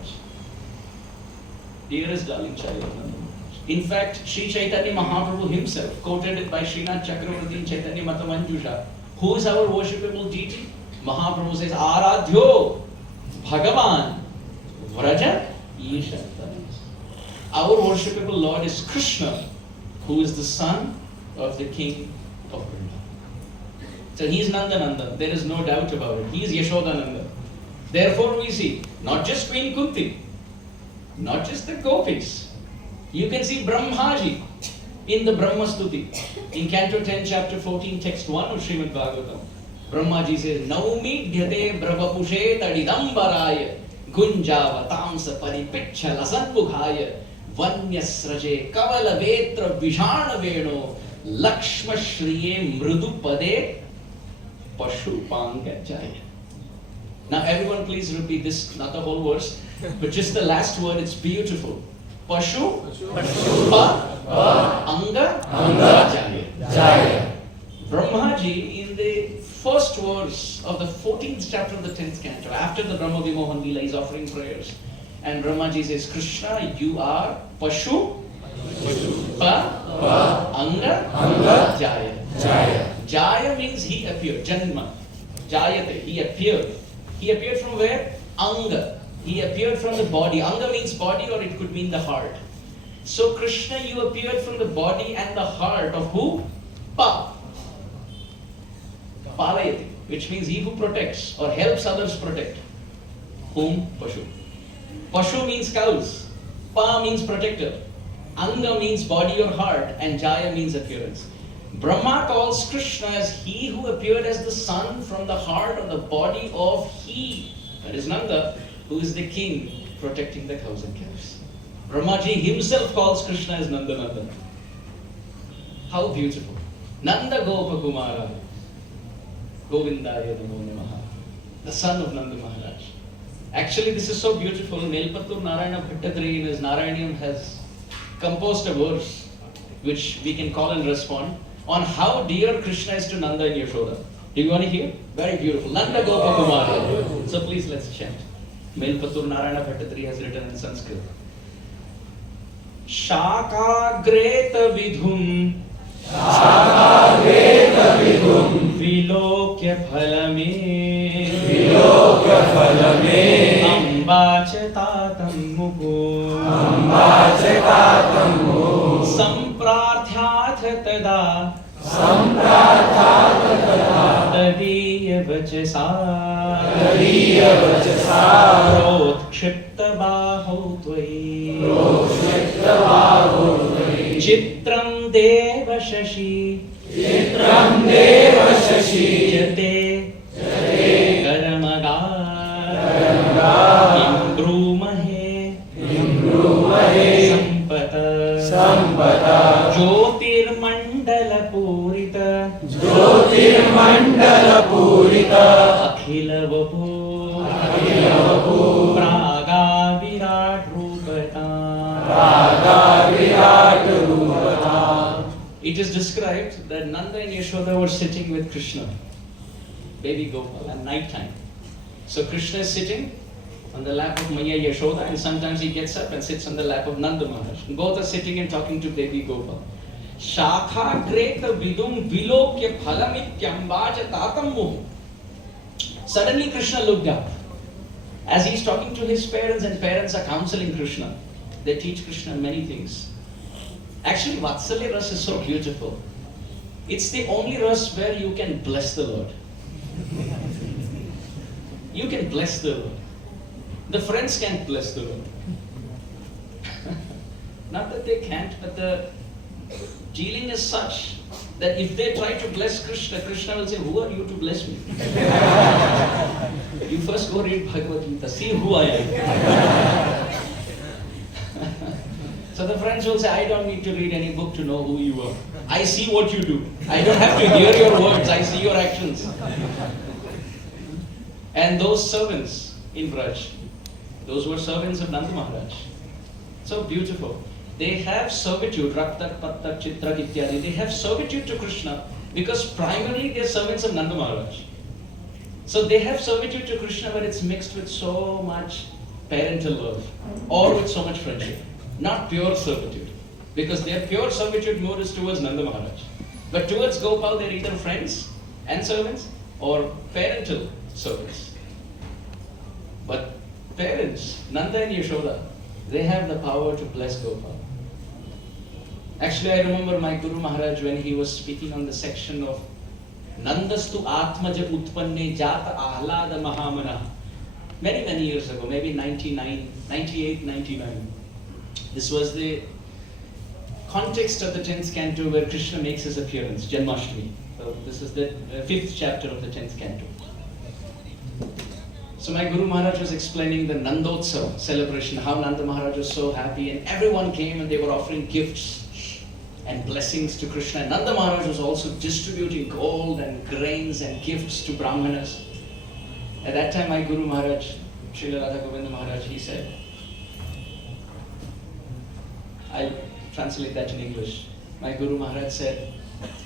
Dearest darling child of Nanda Maharaj. In fact, Sri Chaitanya Mahaprabhu himself, quoted it by Srinath Chakravarti in Chaitanya Matamanjusha, who is our worshipable deity? Mahaprabhu says, Aradhyo Bhagavan Vraja Isha. Our worshipable Lord is Krishna, who is the son of the king of Vrindavan. So he is Nanda Nanda. There is no doubt about it. He is Yashoda Nanda. Therefore we see, not just Queen Kunti, not just the gopis. You can see Brahmaji in the Brahma Stuti. In Canto 10, Chapter 14, Text 1 of Srimad Bhagavatam. Brahmaji says, Naumi dhyate brahvapushe tadidambaraya gunjava tamsa paripichha lasanmukhaya vanyasraje kavala vetra vishana veno lakshma shriye mrudu pade pashupanga jaya. Now everyone please repeat this, not the whole verse, but just the last word, it's beautiful. Pashu, pa, anga, jaya. Brahmaji, in the first verse of the 14th chapter of the 10th canto, after the Brahma Vimohan Leela, is offering prayers. And Brahmaji says, Krishna, you are Pashu, pa, anga, jaya. Jaya means he appeared, Janma. Jayate, he appeared. He appeared from where? Anga. He appeared from the body. Anga means body, or it could mean the heart. So Krishna, you appeared from the body and the heart of who? Pa. Palayati, which means he who protects or helps others protect. Whom? Pashu. Pashu means cows. Pa means protector. Anga means body or heart, and Jaya means appearance. Brahma calls Krishna as he who appeared as the sun from the heart or the body of he, that is Nanda, who is the king protecting the cows and calves. Brahmaji himself calls Krishna as Nanda Nanda. How beautiful. Nanda Gopa Kumara, Govindaya Namo Namaha, the son of Nanda Maharaj. Actually, this is so beautiful. Nelpattur Narayana Bhattacharya in his Narayanam has composed a verse which we can call and respond on how dear Krishna is to Nanda and Yashoda. Do you want to hear? Very beautiful. Nanda Gopa Kumar. So please let's chant. Melpatur Narayana Bhattatri has written in Sanskrit. Shakagreta vidhum Vilokya phalame Ambachatatam muhu Samprarthyat tada Tadiya vachasa Protkhipta baho tvai Chitram deva shashi Jate Karamagar Imbrumahe Sampata Jyotirmandala purita Akhila vapu Praga virat rupata. It is described that Nanda and Yashoda were sitting with Krishna, baby Gopal, at night time. So Krishna is sitting on the lap of Maya Yashoda, and sometimes he gets up and sits on the lap of Nanda Maharaj. And both are sitting and talking to baby Gopal. Shakha greta vidum vilokya phalamityambaja tatammu. Suddenly Krishna looked up. As he is talking to his parents, and parents are counseling Krishna. They teach Krishna many things. Actually, Vatsalya Ras is so beautiful. It's the only ras where you can bless the Lord. You can bless the Lord. The friends can't bless the Lord. Not that they can't, but the dealing is such that if they try to bless Krishna, Krishna will say, who are you to bless me? You first go read Bhagavad Gita, see who I am. So the friends will say, I don't need to read any book to know who you are. I see what you do. I don't have to hear your words, I see your actions. And those servants in Braj, those were servants of Nanda Maharaj. So beautiful. They have servitude, Raktak, Pattak, Chitrak, Ityadi. They have servitude to Krishna because primarily they are servants of Nanda Maharaj. So they have servitude to Krishna, but it's mixed with so much parental love or with so much friendship. Not pure servitude, because their pure servitude more is towards Nanda Maharaj. But towards Gopal, they're either friends and servants or parental servants. But parents, Nanda and Yashoda, they have the power to bless Gopal. Actually, I remember my Guru Maharaj when he was speaking on the section of Nandastu Atmaja Utpanne Jata Ahlada Mahamana. Many years ago, maybe 98, 99. This was the context of the 10th canto where Krishna makes his appearance, Janmashtami. So this is the 5th chapter of the 10th canto. So my Guru Maharaj was explaining the Nandotsav celebration, how Nanda Maharaj was so happy, and everyone came and they were offering gifts and blessings to Krishna. And Nanda Maharaj was also distributing gold and grains and gifts to Brahmanas. At that time, my Guru Maharaj, Srila Radha Govinda Maharaj, he said, I'll translate that in English. My Guru Maharaj said,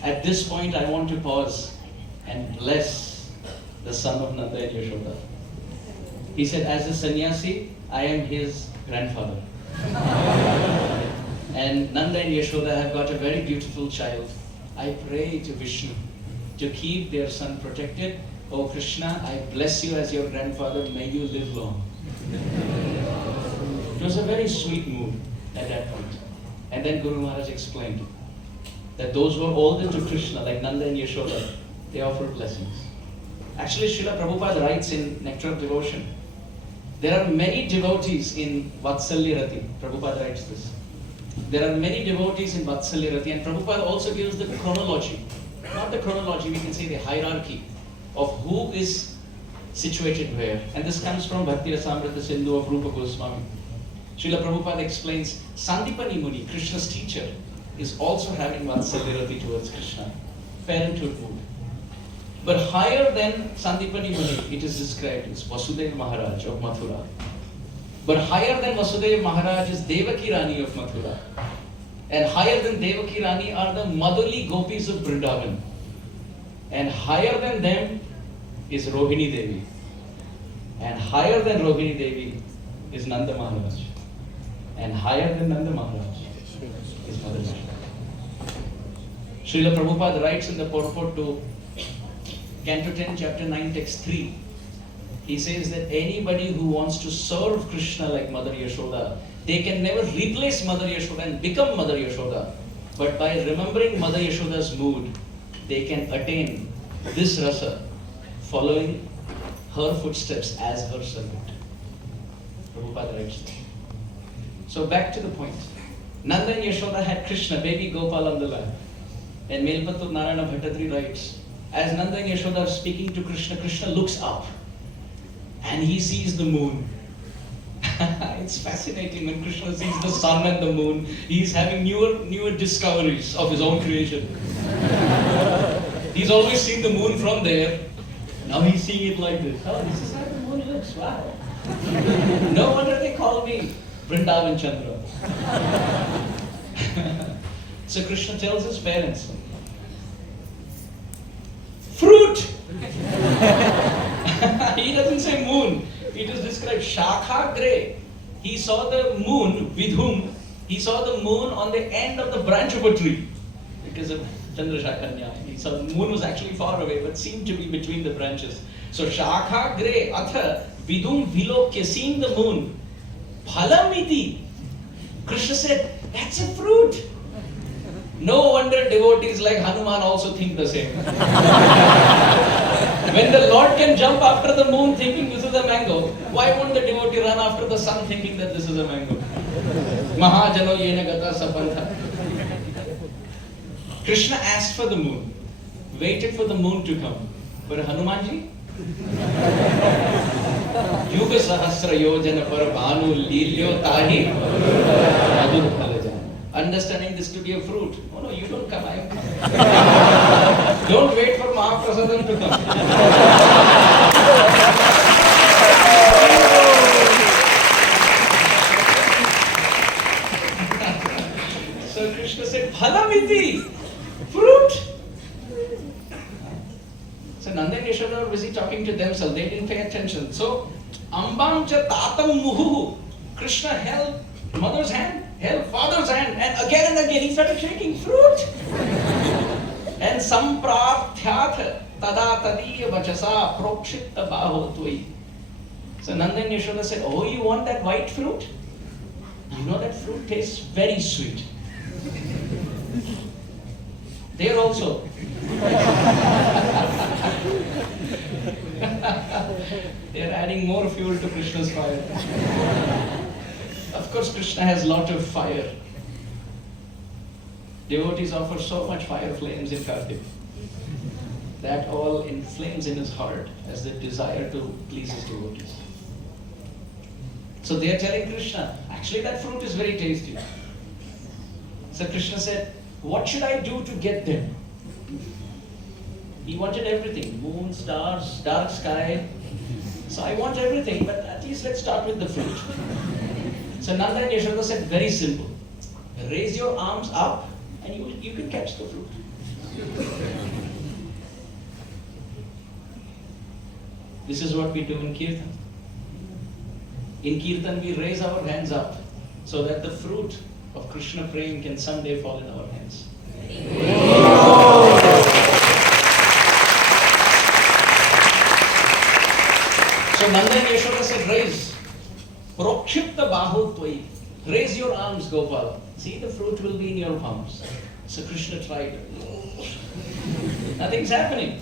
at this point I want to pause and bless the son of Nanda and Yashoda. He said, as a sannyasi, I am his grandfather. And Nanda and Yashoda have got a very beautiful child. I pray to Vishnu to keep their son protected. Oh Krishna, I bless you as your grandfather, may you live long. It was a very sweet mood at that point. And then Guru Maharaj explained that those who are older to Krishna, like Nanda and Yashoda, they offer blessings. Actually, Srila Prabhupada writes in Nectar of Devotion, there are many devotees in Vatsalya Rati. Prabhupada writes this. There are many devotees in Vatsalya Rati, and Prabhupada also gives the chronology. Not the chronology, we can say the hierarchy of who is situated where. And this comes from Bhakti Rasamrita Sindhu of Rupa Goswami. Srila Prabhupada explains, Sandipani Muni, Krishna's teacher, is also having Vatsalya Rati towards Krishna, parenthood mood. But higher than Sandipani Muni, it is described as Vasudeva Maharaj of Mathura. But higher than Vasudeva Maharaj is Devaki Rani of Mathura. And higher than Devaki Rani are the motherly gopis of Vrindavan. And higher than them is Rohini Devi. And higher than Rohini Devi is Nanda Maharaj. And higher than Nanda Maharaj is Mother Yashoda. Srila Prabhupada writes in the purport to Canto 10, Chapter 9, Text 3. He says that anybody who wants to serve Krishna like Mother Yashoda, they can never replace Mother Yashoda and become Mother Yashoda. But by remembering Mother Yashoda's mood, they can attain this rasa, following her footsteps as her servant. Prabhupada writes that. So back to the point. Nanda and Yashoda had Krishna, baby Gopal on the lap. And Melpattur Narayana Bhattacharya writes, as Nanda and Yashoda are speaking to Krishna, Krishna looks up and he sees the moon. It's fascinating when Krishna sees the sun and the moon. He's having newer discoveries of his own creation. He's always seen the moon from there. Now he's seeing it like this. Oh, this is how the moon looks. Wow. No wonder they call me Vrindavan Chandra. So Krishna tells his parents, fruit! He doesn't say moon. He just describes Shakha Gray. He saw the moon with whom? He saw the moon on the end of the branch of a tree. Because of Chandrashakanya. He saw the moon was actually far away, but seemed to be between the branches. So Shakha Gray, Atha, Vidum Vilokya, seeing the moon. Phalamiti. Krishna said, that's a fruit. No wonder devotees like Hanuman also think the same. When the Lord can jump after the moon thinking this is a mango, why won't the devotee run after the sun thinking that this is a mango? Mahajano yena gata sapantha. Krishna asked for the moon, waited for the moon to come. But Hanumanji? Yuga sahasra yojana par bhanu lilyo tahi madhu phalajan. Understanding this to be a fruit. Oh no, you don't come, I am coming. Don't wait for Mahaprasadam to come. So Krishna said, Phalamiti, fruit. So Nanda and Yashoda were busy talking to themselves. They didn't pay attention. So Ambamcha tatam muhu. Krishna held mother's hand, held father's hand, and again he started shaking fruit. And samprarthyat tada tadiya vachasa prokshitta baho tvai. So Nanda and Yashoda said, oh, you want that white fruit? You know that fruit tastes very sweet. There also. They are adding more fuel to Krishna's fire. Of course, Krishna has a lot of fire. Devotees offer so much fire flames in Kartik. That all inflames in his heart as the desire to please his devotees. So they are telling Krishna, actually that fruit is very tasty. So Krishna said, what should I do to get them? He wanted everything, moon, stars, dark sky. So I want everything, but at least let's start with the fruit. So Nanda and Yashoda said, very simple. Raise your arms up and you can catch the fruit. This is what we do in Kirtan. In Kirtan we raise our hands up so that the fruit of Krishna Prem can someday fall in our hands. So Nanda and Yashoda said, raise. Prokshipta bahu tvai. Raise your arms, Gopal. See, the fruit will be in your palms. So Krishna tried. Nothing's happening.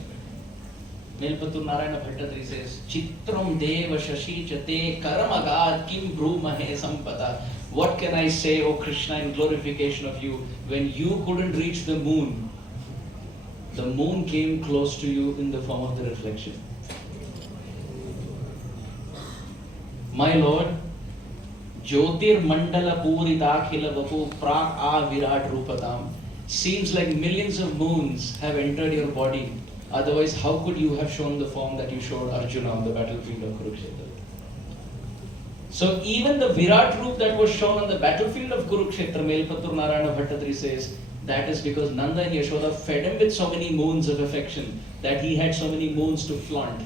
Melpattur Narayana Bhattacharya says, Chitram deva shashi chate karamagad kim bhrumahe sampada. What can I say, O Krishna, in glorification of you, when you couldn't reach the moon? The moon came close to you in the form of the reflection. My Lord, Jyotir Mandala Puritakhila Vapu Prak A Virat Rupatam. Seems like millions of moons have entered your body. Otherwise, how could you have shown the form that you showed Arjuna on the battlefield of Kurukshetra? So even the Virat Roop that was shown on the battlefield of Kurukshetra, Melpattur Narayana Bhattatri says, that is because Nanda and Yashoda fed him with so many moons of affection that he had so many moons to flaunt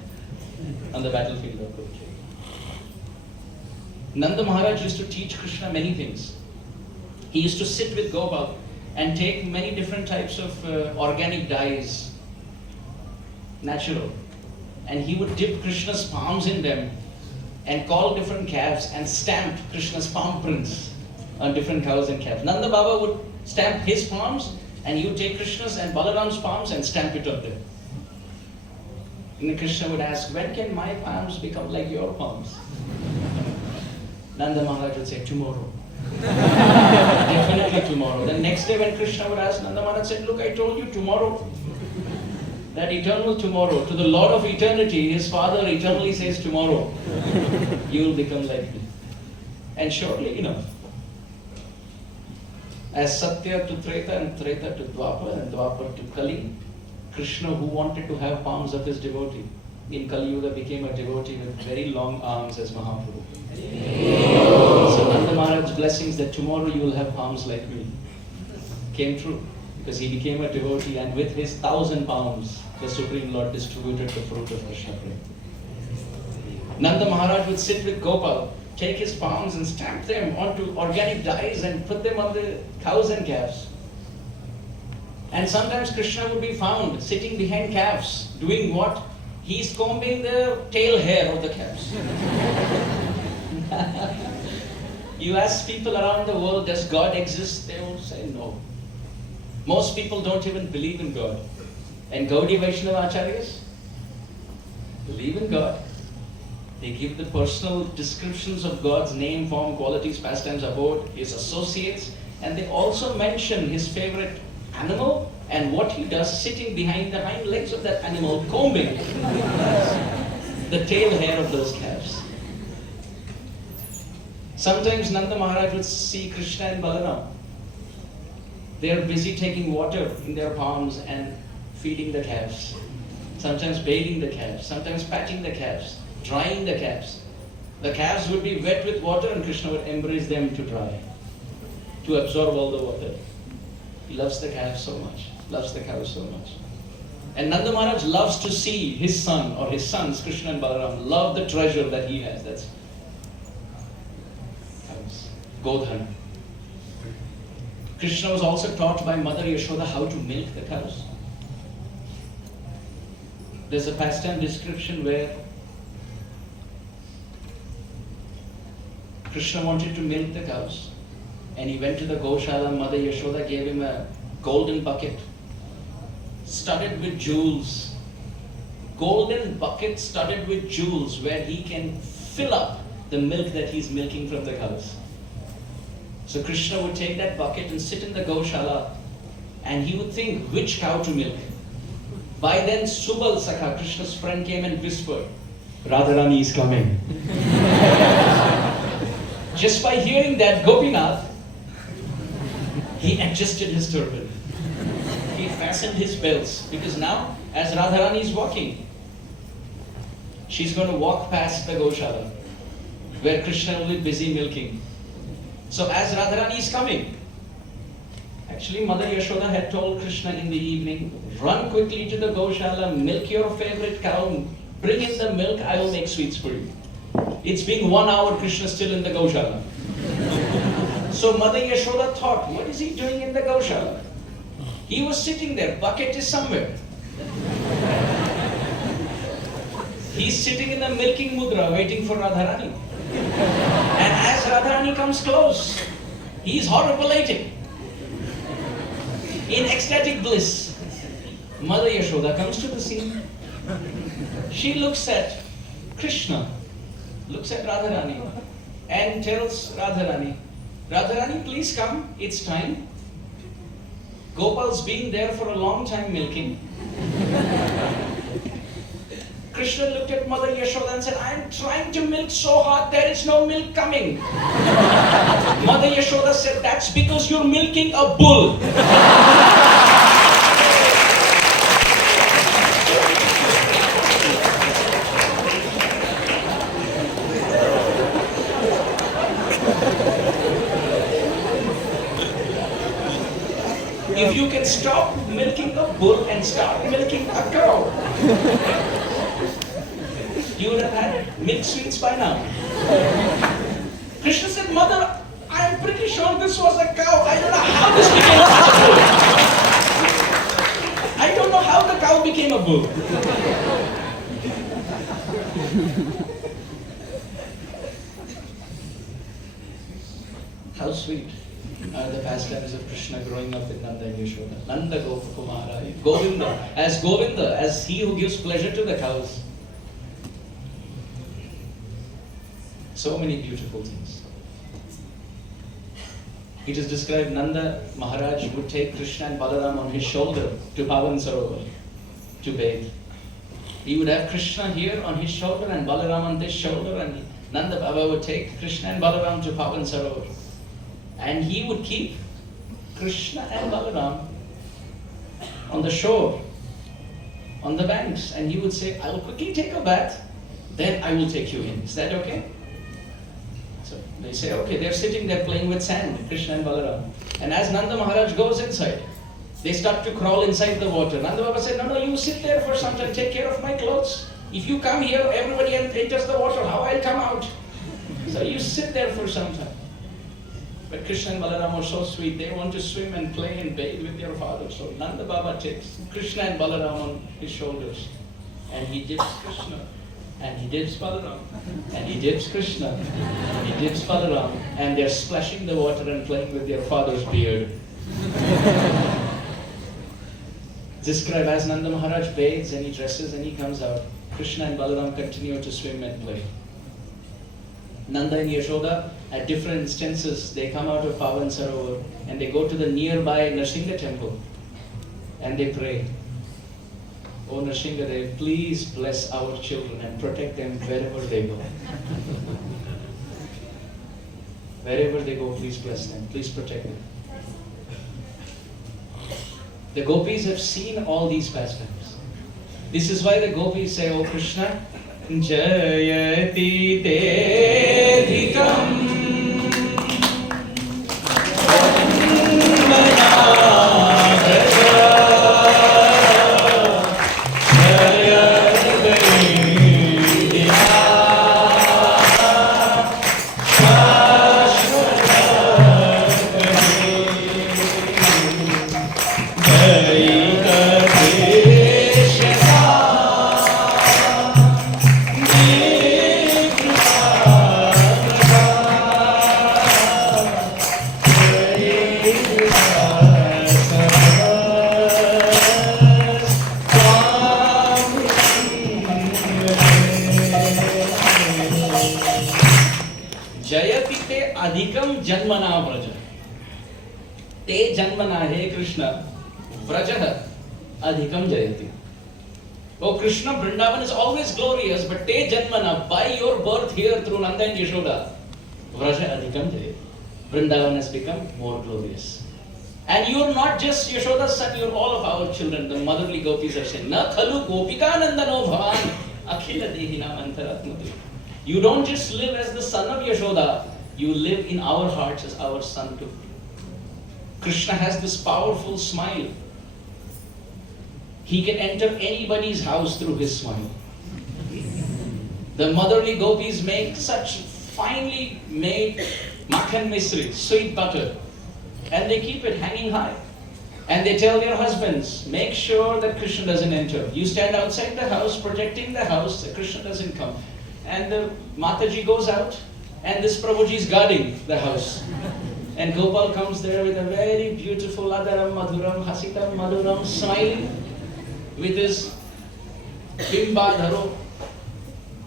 on the battlefield of Kurukshetra. Nanda Maharaj used to teach Krishna many things. He used to sit with Gopal and take many different types of organic dyes, natural. And he would dip Krishna's palms in them and call different calves and stamp Krishna's palm prints on different cows and calves. Nanda Baba would stamp his palms and he would take Krishna's and Balaram's palms and stamp it on them. And Krishna would ask, when can my palms become like your palms? Nanda Maharaj would say, tomorrow. Definitely tomorrow. Then next day when Krishna would ask, Nanda Maharaj said, look, I told you tomorrow. That eternal tomorrow. To the Lord of eternity, his Father eternally says tomorrow, you will become like me. And surely enough. As Satya to Treta and Treta to Dwapar and Dwapar to Kali, Krishna, who wanted to have palms of his devotee, in Kali Yuga became a devotee with very long arms as Mahaprabhu. So Nanda Maharaj's blessings that tomorrow you will have palms like me came true, because he became a devotee and with his 1,000 palms the Supreme Lord distributed the fruit of Krishna prema. Nanda Maharaj would sit with Gopal, take his palms and stamp them onto organic dyes and put them on the cows and calves. And sometimes Krishna would be found sitting behind calves, doing what? He's combing the tail hair of the calves. You ask people around the world, does God exist? They will say no. Most people don't even believe in God. And Gaudiya Vaishnava Acharyas believe in God. They give the personal descriptions of God's name, form, qualities, pastimes, abode, his associates, and they also mention his favorite animal and what he does sitting behind the hind legs of that animal, combing the tail hair of those calves. Sometimes Nanda Maharaj would see Krishna and Balaram. They are busy taking water in their palms and feeding the calves. Sometimes bathing the calves, sometimes patting the calves, drying the calves. The calves would be wet with water and Krishna would embrace them to dry, to absorb all the water. He loves the calves so much, loves the cows so much. And Nanda Maharaj loves to see his son or his sons, Krishna and Balaram, love the treasure that he has. That's cows, Godhan. Krishna was also taught by Mother Yashoda how to milk the cows. There's a pastime description where Krishna wanted to milk the cows and he went to the Goshala. Mother Yashoda gave him a golden bucket studded with jewels. Golden bucket studded with jewels where he can fill up the milk that he's milking from the cows. So Krishna would take that bucket and sit in the Goshala and he would think which cow to milk. By then Subal Sakha, Krishna's friend, came and whispered, Radharani is coming. Just by hearing that, Gopinath, he adjusted his turban. He fastened his belts because now as Radharani is walking, she's going to walk past the Goshala where Krishna will be busy milking. So as Radharani is coming, actually Mother Yashoda had told Krishna in the evening, run quickly to the Goshala, milk your favorite cow, bring in the milk, I will make sweets for you. It's been 1 hour, Krishna still in the Goshala. So Mother Yashoda thought, what is he doing in the Goshala? He was sitting there, bucket is somewhere. He's sitting in the milking mudra waiting for Radharani. And as Radharani comes close, he's horripilating. In ecstatic bliss, Mother Yashoda comes to the scene. She looks at Krishna, looks at Radharani and tells Radharani, Radharani, please come, it's time. Gopal's been there for a long time milking. Krishna looked at Mother Yashoda and said, I'm trying to milk so hard, there is no milk coming. Mother Yashoda said, that's because you're milking a bull. If you can stop milking a bull and start milking a cow, you would have had milk sweets by now. Krishna said, Mother, I am pretty sure this was a cow. I don't know how this became a bull. I don't know how the cow became a bull. How sweet are the pastimes of Krishna growing up with Nanda and Yashoda. Nanda Gopakumara, Govinda, as he who gives pleasure to the cows. So many beautiful things. It is described Nanda Maharaj would take Krishna and Balaram on his shoulder to Pavan Sarovar to bathe. He would have Krishna here on his shoulder and Balaram on this shoulder, and Nanda Baba would take Krishna and Balaram to Pavan Sarovar. And he would keep Krishna and Balaram on the shore, on the banks, and he would say, I will quickly take a bath, then I will take you in. Is that okay? So they say, okay, they're sitting there playing with sand, Krishna and Balaram. And as Nanda Maharaj goes inside, they start to crawl inside the water. Nanda Baba said, no, you sit there for some time, take care of my clothes. If you come here, everybody enters the water, how I'll come out? So you sit there for some time. But Krishna and Balaram are so sweet, they want to swim and play and bathe with their father. So Nanda Baba takes Krishna and Balaram on his shoulders, and he dips Krishna, and he dips Balaram, and he dips Krishna, and he dips Balaram, and they're splashing the water and playing with their father's beard. Described as Nanda Maharaj bathes and he dresses and he comes out, Krishna and Balaram continue to swim and play. Nanda and Yashoda, at different instances, they come out of Pavan Sarovar and they go to the nearby Nrsimha temple and they pray, O Nrsimhadev, please bless our children and protect them wherever they go. Wherever they go, please bless them, please protect them. The gopis have seen all these pastimes. This is why the gopis say, O Krishna, Jayati Tedhikam Janmana Vraja. Te Janmana, He Krishna, Vraja Adhikam Jayati. Oh Krishna, Vrindavan is always glorious, but Te Janmana, by your birth here through Nanda and Yashoda, Vraja Adhikam Jayati. Vrindavan has become more glorious. And you are not just Yashoda's son, you are all of our children. The motherly gopis are saying, Na khalu gopika nandano bhavan akhila dehinam antaratmati. You don't just live as the son of Yashoda, you live in our hearts as our son too. Krishna has this powerful smile. He can enter anybody's house through his smile. The motherly gopis make such finely made makhan misri, sweet butter, and they keep it hanging high. And they tell their husbands, make sure that Krishna doesn't enter. You stand outside the house, protecting the house, that Krishna doesn't come. And the Mataji goes out, and this Prabhuji is guarding the house. And Gopal comes there with a very beautiful Adaram Madhuram Hasitam Madhuram, smiling with his Bimba Dharo,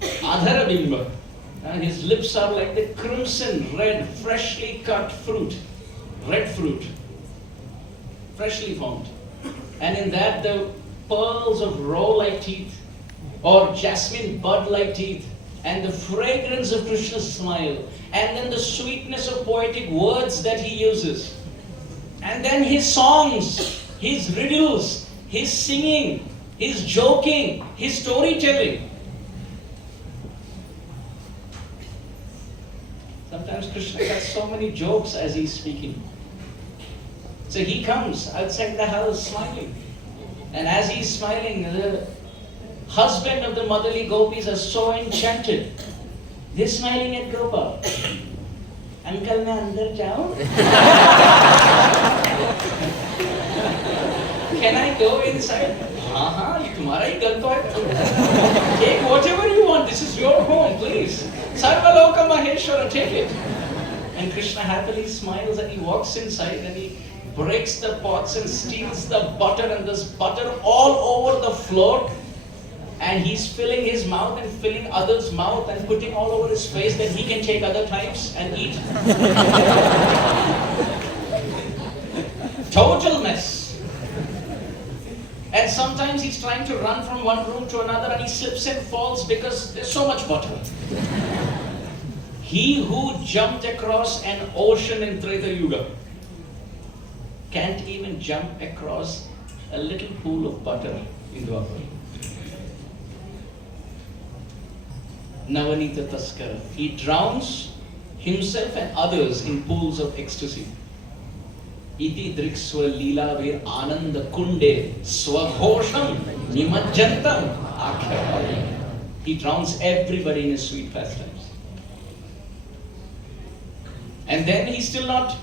Adhara Bimba. And his lips are like the crimson red, freshly cut fruit, red fruit, freshly formed. And in that the pearls of roe-like teeth or jasmine bud-like teeth, and the fragrance of Krishna's smile, and then the sweetness of poetic words that he uses, and then his songs, his riddles, his singing, his joking, his storytelling. Sometimes Krishna has so many jokes as he's speaking. So he comes outside the house smiling. And as he's smiling, the husband of the motherly gopis are so enchanted. They're smiling at Gopal. Uncle, मैं अंदर जाऊं? Can I go inside? हाँ, ये तुम्हारा ही घर तो है. Take whatever you want. This is your home, please. Sarvaloka Maheshwara, take it. And Krishna happily smiles and he walks inside and he breaks the pots and steals the butter, and there's butter all over the floor. And he's filling his mouth and filling others' mouth and putting all over his face that he can take other times and eat. Total mess. And sometimes he's trying to run from one room to another and he slips and falls because there's so much butter. He who jumped across an ocean in Treta Yuga can't even jump across a little pool of butter in Dwapar. Navanita Taskara. He drowns himself and others in pools of ecstasy. Iti drikswa lila vir ananda kunde swaghosham nimajjantam akhyavali. He drowns everybody in his sweet pastimes. And then he's still not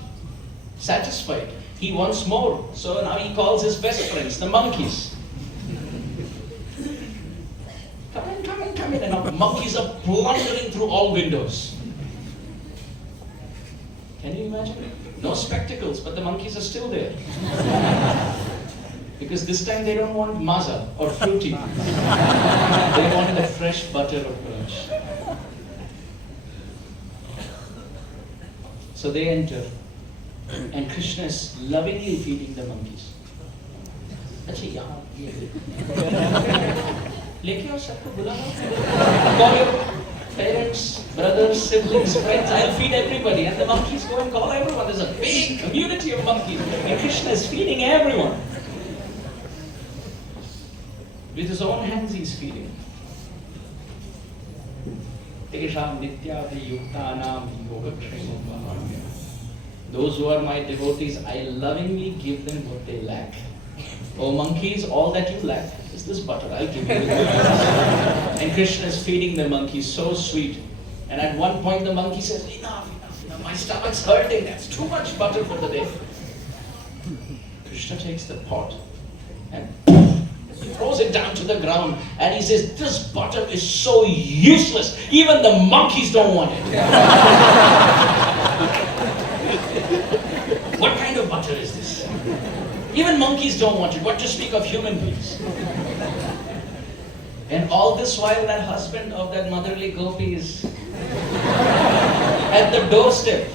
satisfied. He wants more. So now he calls his best friends, the monkeys. Come in, come in, come in. And now monkeys are plundering through all windows. Can you imagine? No spectacles, but the monkeys are still there. Because this time they don't want maza or fruity. They wanted a fresh butter of lunch. So they enter, and Krishna is lovingly feeding the monkeys. अच्छा यहाँ लेके आओ सबको बुलाओ. Call your parents, brothers, siblings, friends. I'll feed everybody. And the monkeys go and call everyone. There's a big community of monkeys, and Krishna is feeding everyone. With his own hands, he's feeding. Those who are my devotees, I lovingly give them what they lack. Oh monkeys, all that you lack is this butter. I'll give you. And Krishna is feeding the monkeys, so sweet. And at one point the monkey says, enough, enough, enough. My stomach's hurting. That's too much butter for the day. Krishna takes the pot and he throws it down to the ground and he says, this butter is so useless. Even the monkeys don't want it. What kind of butter is this? Even monkeys don't want it. What to speak of human beings? And all this while that husband of that motherly gopi is at the doorstep,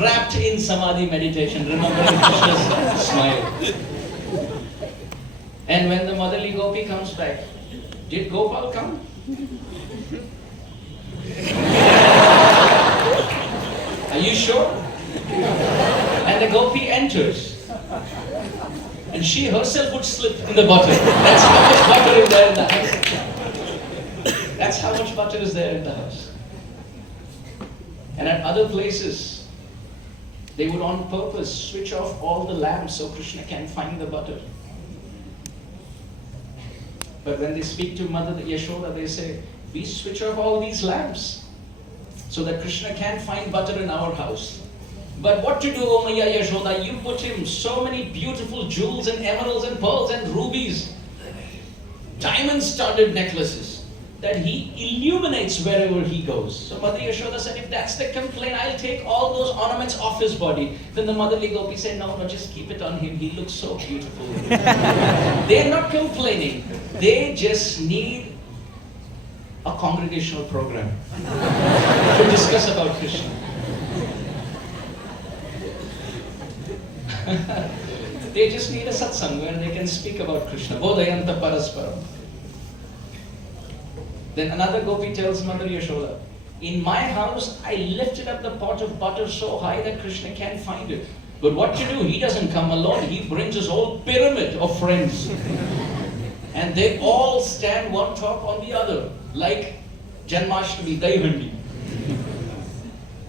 wrapped in samadhi meditation, remembering Krishna's smile. And when the motherly gopi comes back, did Gopal come? Are you sure? And the gopi enters. And she herself would slip in the butter. That's how much butter is there in the house. That's how much butter is there in the house. And at other places, they would on purpose switch off all the lamps so Krishna can find the butter. But when they speak to Mother Yashoda, they say, we switch off all these lamps so that Krishna can't find butter in our house. But what to do, O Maya Yashoda? You put him so many beautiful jewels and emeralds and pearls and rubies, diamond-studded necklaces, that he illuminates wherever he goes. So Mother Yashoda said, if that's the complaint, I'll take all those ornaments off his body. Then the motherly gopi said, no, just keep it on him. He looks so beautiful. They're not complaining. They just need a congregational program to discuss about Krishna. They just need a satsang where they can speak about Krishna. Bodhayanta parasparam. Then another gopi tells Mother Yashoda, in my house I lifted up the pot of butter so high that Krishna can't find it. But what to do? He doesn't come alone. He brings his whole pyramid of friends. And they all stand one top on the other, like Janmashtami, Daihandi.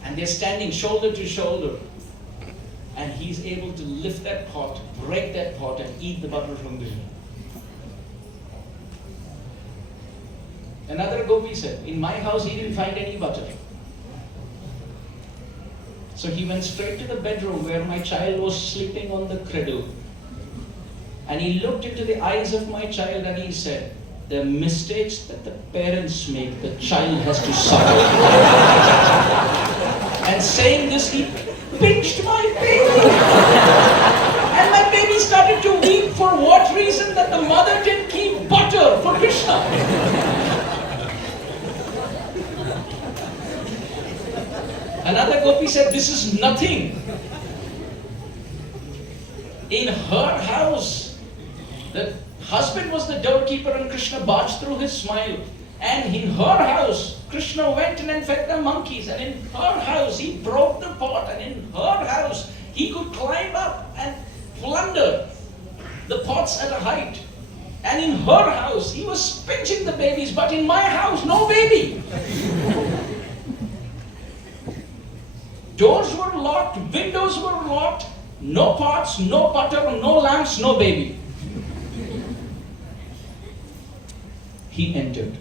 And they're standing shoulder to shoulder. and he's able to lift that pot, break that pot, and eat the butter from there. Another gopi said, in my house he didn't find any butter. So he went straight to the bedroom where my child was sleeping on the cradle. And he looked into the eyes of my child and he said, the mistakes that the parents make, the child has to suffer. And saying this, he pinched my baby. And my baby started to weep. For what reason? That the mother didn't keep butter for Krishna. Another gopi said, this is nothing. In her house, the husband was the doorkeeper and Krishna barged through his smile. And in her house, Krishna went in and fed the monkeys. And in her house, he broke the pot. And in her house, he could climb up and plunder the pots at a height. And in her house, he was pinching the babies. But in my house, no baby. Doors were locked, windows were locked, no pots, no butter, no lamps, no baby. He entered.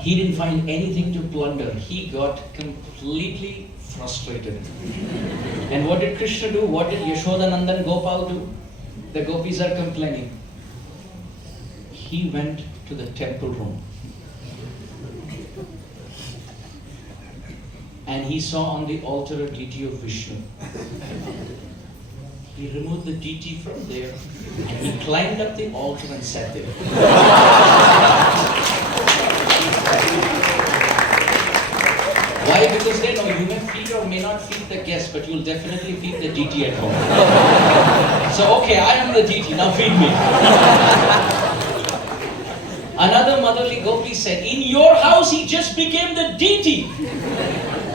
He didn't find anything to plunder. He got completely frustrated. And what did Krishna do? What did Yashodanandan Gopal do? The gopis are complaining. He went to the temple room and he saw on the altar a deity of Vishnu. He removed the deity from there and he climbed up the altar and sat there. Why? Because they know you may feed or may not feed the guest, but you'll definitely feed the deity at home. So, okay, I am the deity, now feed me. Another motherly gopi said, in your house he just became the deity.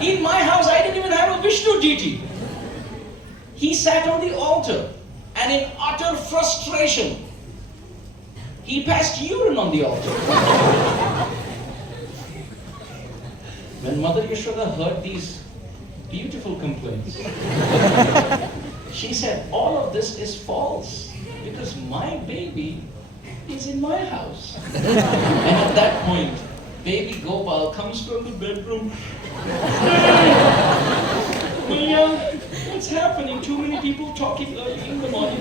In my house I didn't even have a Vishnu deity. He sat on the altar and in utter frustration, he passed urine on the altar. When Mother Yashoda heard these beautiful complaints, she said, all of this is false because my baby is in my house. And at that point, baby Gopal comes from the bedroom. Maya, what's happening? Too many people talking early in the morning.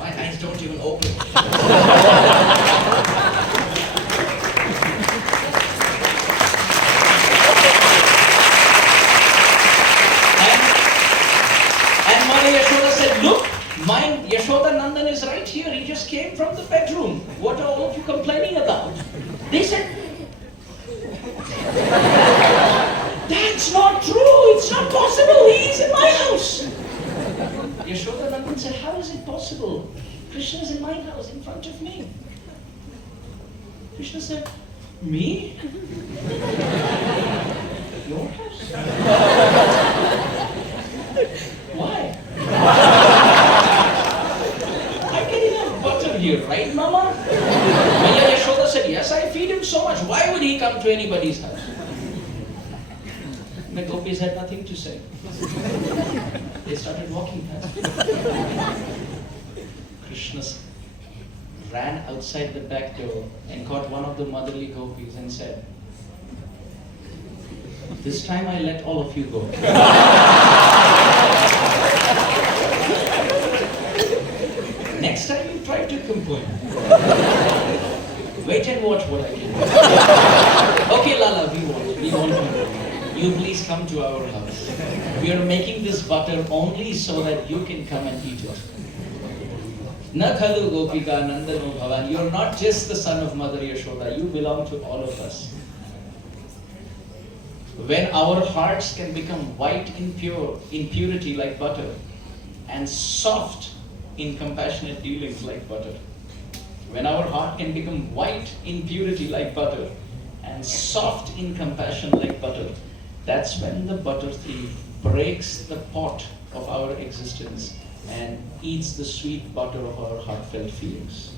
My eyes don't even open. And Mother Yashoda said, look, my Yashodanandan is right here. He just came from the bedroom. What are all of you complaining about? They said, that's not true. It's not possible. He is in my house. Yashodanandan said, how is it possible? Krishna is in my house in front of me. Krishna said, me? Your house? Why? Here, right, Mama? Maya Yashoda said, yes, I feed him so much. Why would he come to anybody's house? The gopis had nothing to say. They started walking past. Krishna ran outside the back door and caught one of the motherly gopis and said, this time I let all of you go. Next time you try to complain. Wait and watch what I can do. Okay, Lala, we want you. You please come to our house. We are making this butter only so that you can come and eat it. Na khalu gopika nandano bhavan. You are not just the son of Mother Yashoda. You belong to all of us. When our hearts can become white in purity like butter, and soft in compassionate dealings like butter. When our heart can become white in purity like butter and soft in compassion like butter, that's when the butter thief breaks the pot of our existence and eats the sweet butter of our heartfelt feelings.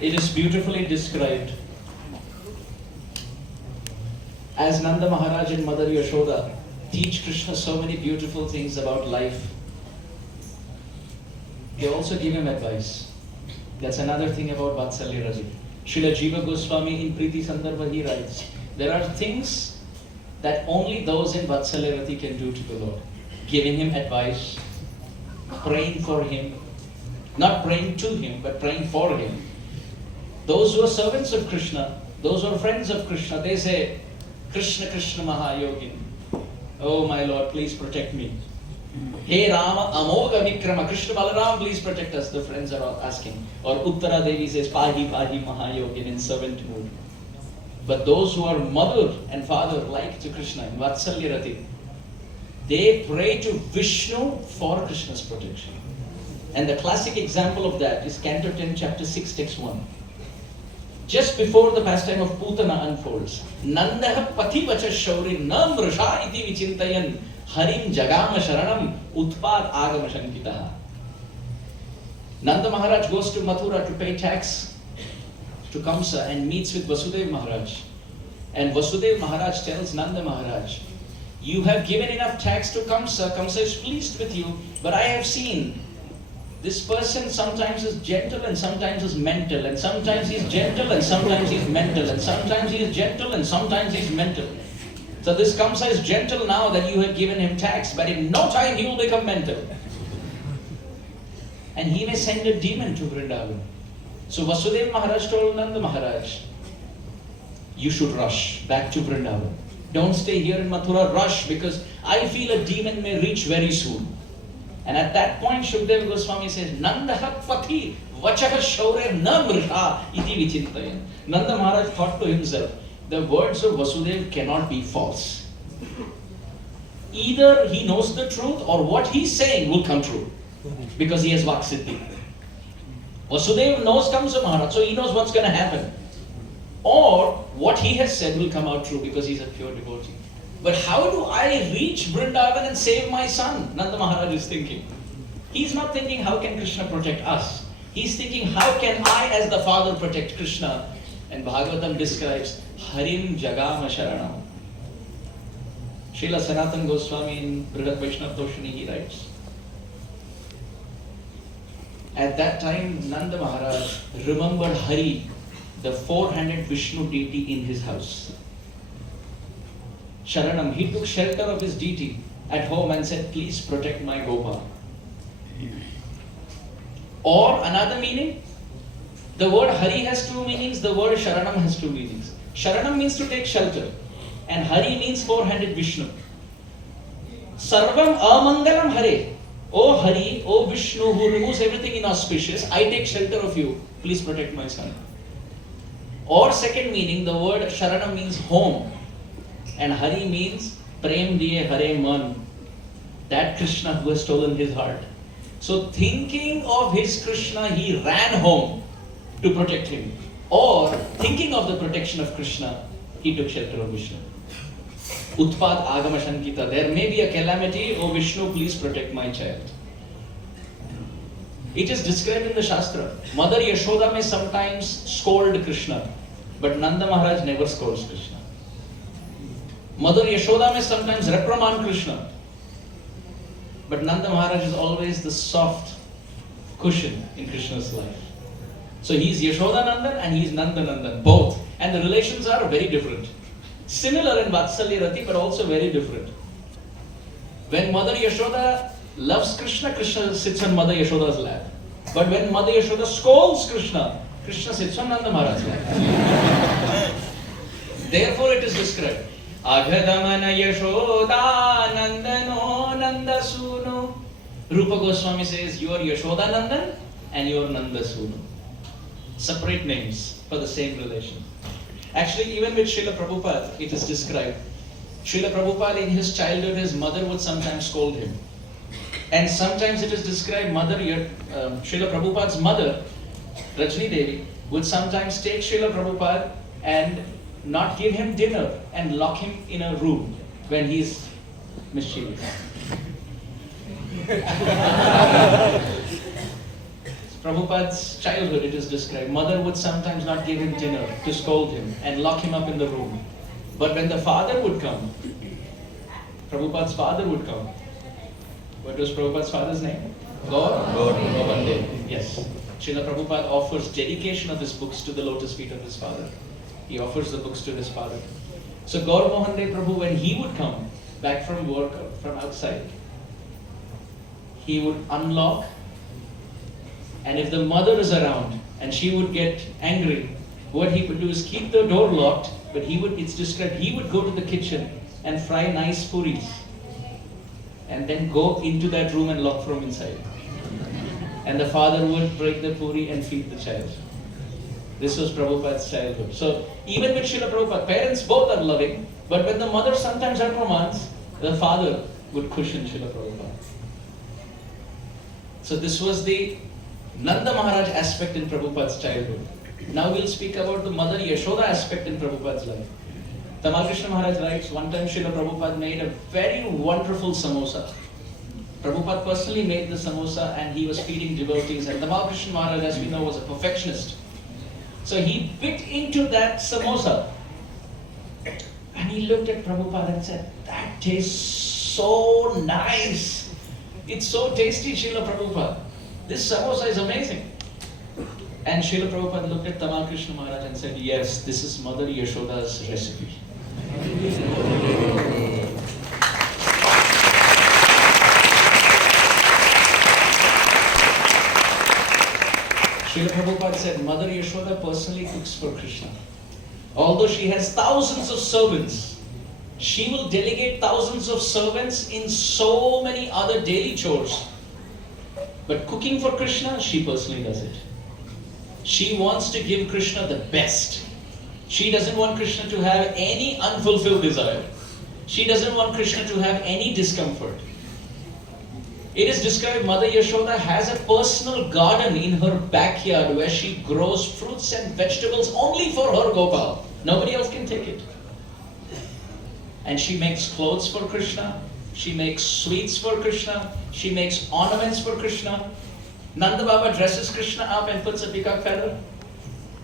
It is beautifully described as Nanda Maharaj and Mother Yashoda teach Krishna so many beautiful things about life. They also give him advice. That's another thing about Vatsalya Raja. Srila Jiva Goswami in Priti Sandarbha he writes, there are things that only those in Vatsalya Rati can do to the Lord. Giving him advice, praying for him, not praying to him, but praying for him. Those who are servants of Krishna, those who are friends of Krishna, they say, Krishna Krishna Mahayogin, oh my Lord, please protect me. Hey Rama Amoga Vikrama, Krishna Balaram, please protect us, the friends are all asking. Or Uttara Devi says, Pahi Pahi Mahayogin in servant mood. But those who are mother and father like to Krishna in Vatsalya Rati, they pray to Vishnu for Krishna's protection. And the classic example of that is Canto 10, Chapter 6, Text 1. Just before the pastime of Putana unfolds, Nandaha Pathivacha Shauri Nam Vrisha iti vichintayan Harim Jagama Sharanam Utpad Agama Shankitaha. Nanda Maharaj goes to Mathura to pay tax to Kamsa and meets with Vasudev Maharaj. And Vasudev Maharaj tells Nanda Maharaj, you have given enough tax to Kamsa, Kamsa is pleased with you, but I have seen this person sometimes is gentle and sometimes is mental, and sometimes he is gentle and sometimes he is mental, and sometimes he is gentle and sometimes he is mental. So this Kamsa is gentle now that you have given him tax, but in no time he will become mental. And he may send a demon to Vrindavan. So Vasudeva Maharaj told Nanda Maharaj, you should rush back to Vrindavan. Don't stay here in Mathura, rush, because I feel a demon may reach very soon. And at that point, Shukdev Goswami says, Nandaha Pati Vachaha Shaure Na Mrisha iti vichintayan. Nanda Maharaj thought to himself, the words of Vasudev cannot be false. Either he knows the truth or what he's saying will come true. Because he has Vaksiddhi. Vasudev knows Kamsa Maharaj, so he knows what's going to happen. Or what he has said will come out true because he's a pure devotee. But how do I reach Vrindavan and save my son? Nanda Maharaj is thinking. He's not thinking how can Krishna protect us. He's thinking how can I as the father protect Krishna. And Bhagavatam describes Harim Jagama Sharanam. Srila Sanatana Goswami in Brihad Vaishnava Toshani he writes, at that time Nanda Maharaj remembered Hari, the four-handed Vishnu deity in his house. Sharanam, he took shelter of his deity at home and said, please protect my Gopal. Or another meaning, the word Hari has two meanings, the word Sharanam has two meanings. Sharanam means to take shelter and Hari means four-handed Vishnu. Sarvam amangalam Hare. O Hari, O Vishnu who removes everything inauspicious, I take shelter of you, please protect my son. Or second meaning, the word Sharanam means home. And Hari means Prem Diye Hare Man, that Krishna who has stolen his heart. So thinking of his Krishna, he ran home to protect him. Or thinking of the protection of Krishna, he took shelter of Vishnu. Utpad Agama Shankita, there may be a calamity, oh Vishnu, please protect my child. It is described in the Shastra. Mother Yashoda may sometimes scold Krishna, but Nanda Maharaj never scolds Krishna. Mother Yashoda may sometimes reprimand Krishna, but Nanda Maharaj is always the soft cushion in Krishna's life. So he is Yashoda Nandan and he is Nanda Nandan, both. And the relations are very different. Similar in Vatsalya Rati, but also very different. When Mother Yashoda loves Krishna, Krishna sits on Mother Yashoda's lap. But when Mother Yashoda scolds Krishna, Krishna sits on Nanda Maharaj's lap. Therefore it is described, Aghadamana Yashoda Nandano Nandasuno. Rupa Goswami says, you are Yashoda Nandan and you are Nandasuno. Separate names for the same relation. Actually, even with Srila Prabhupada, it is described. Srila Prabhupada in his childhood, his mother would sometimes scold him. And sometimes it is described, Srila Prabhupada's mother, Rajni Devi, would sometimes take Srila Prabhupada and not give him dinner and lock him in a room when he's mischievous. Prabhupada's childhood, it is described. Mother would sometimes not give him dinner to scold him and lock him up in the room. But when the father would come, Prabhupada's father would come. What was Prabhupada's father's name? Gaur Mohan Dev. Yes. Srila Prabhupada offers dedication of his books to the lotus feet of his father. He offers the books to his father. So Gaur Mohan Dev Prabhu, when he would come back from work, from outside, he would unlock, and if the mother is around and she would get angry, what he would do is keep the door locked, but it's described, he would go to the kitchen and fry nice puris and then go into that room and lock from inside. And the father would break the puri and feed the child. This was Prabhupada's childhood. So even with Srila Prabhupada, parents both are loving, but when the mother sometimes reprimands, the father would cushion Srila Prabhupada. So this was the Nanda Maharaj aspect in Prabhupada's childhood. Now we'll speak about the Mother Yashoda aspect in Prabhupada's life. Tamal Krishna Maharaj writes, one time Srila Prabhupada made a very wonderful samosa. Prabhupada personally made the samosa and he was feeding devotees, and Tamal Krishna Maharaj, as we know, was a perfectionist. So he bit into that samosa and he looked at Prabhupada and said, "That tastes so nice. It's so tasty, Srila Prabhupada. This samosa is amazing." And Srila Prabhupada looked at Tamal Krishna Maharaj and said, "Yes, this is Mother Yashoda's recipe." Srila Prabhupada said, Mother Yashoda personally cooks for Krishna. Although she has thousands of servants, she will delegate thousands of servants in so many other daily chores. But cooking for Krishna, she personally does it. She wants to give Krishna the best. She doesn't want Krishna to have any unfulfilled desire. She doesn't want Krishna to have any discomfort. It is described Mother Yashoda has a personal garden in her backyard where she grows fruits and vegetables only for her Gopal. Nobody else can take it. And she makes clothes for Krishna. She makes sweets for Krishna. She makes ornaments for Krishna. Nanda Baba dresses Krishna up and puts a peacock feather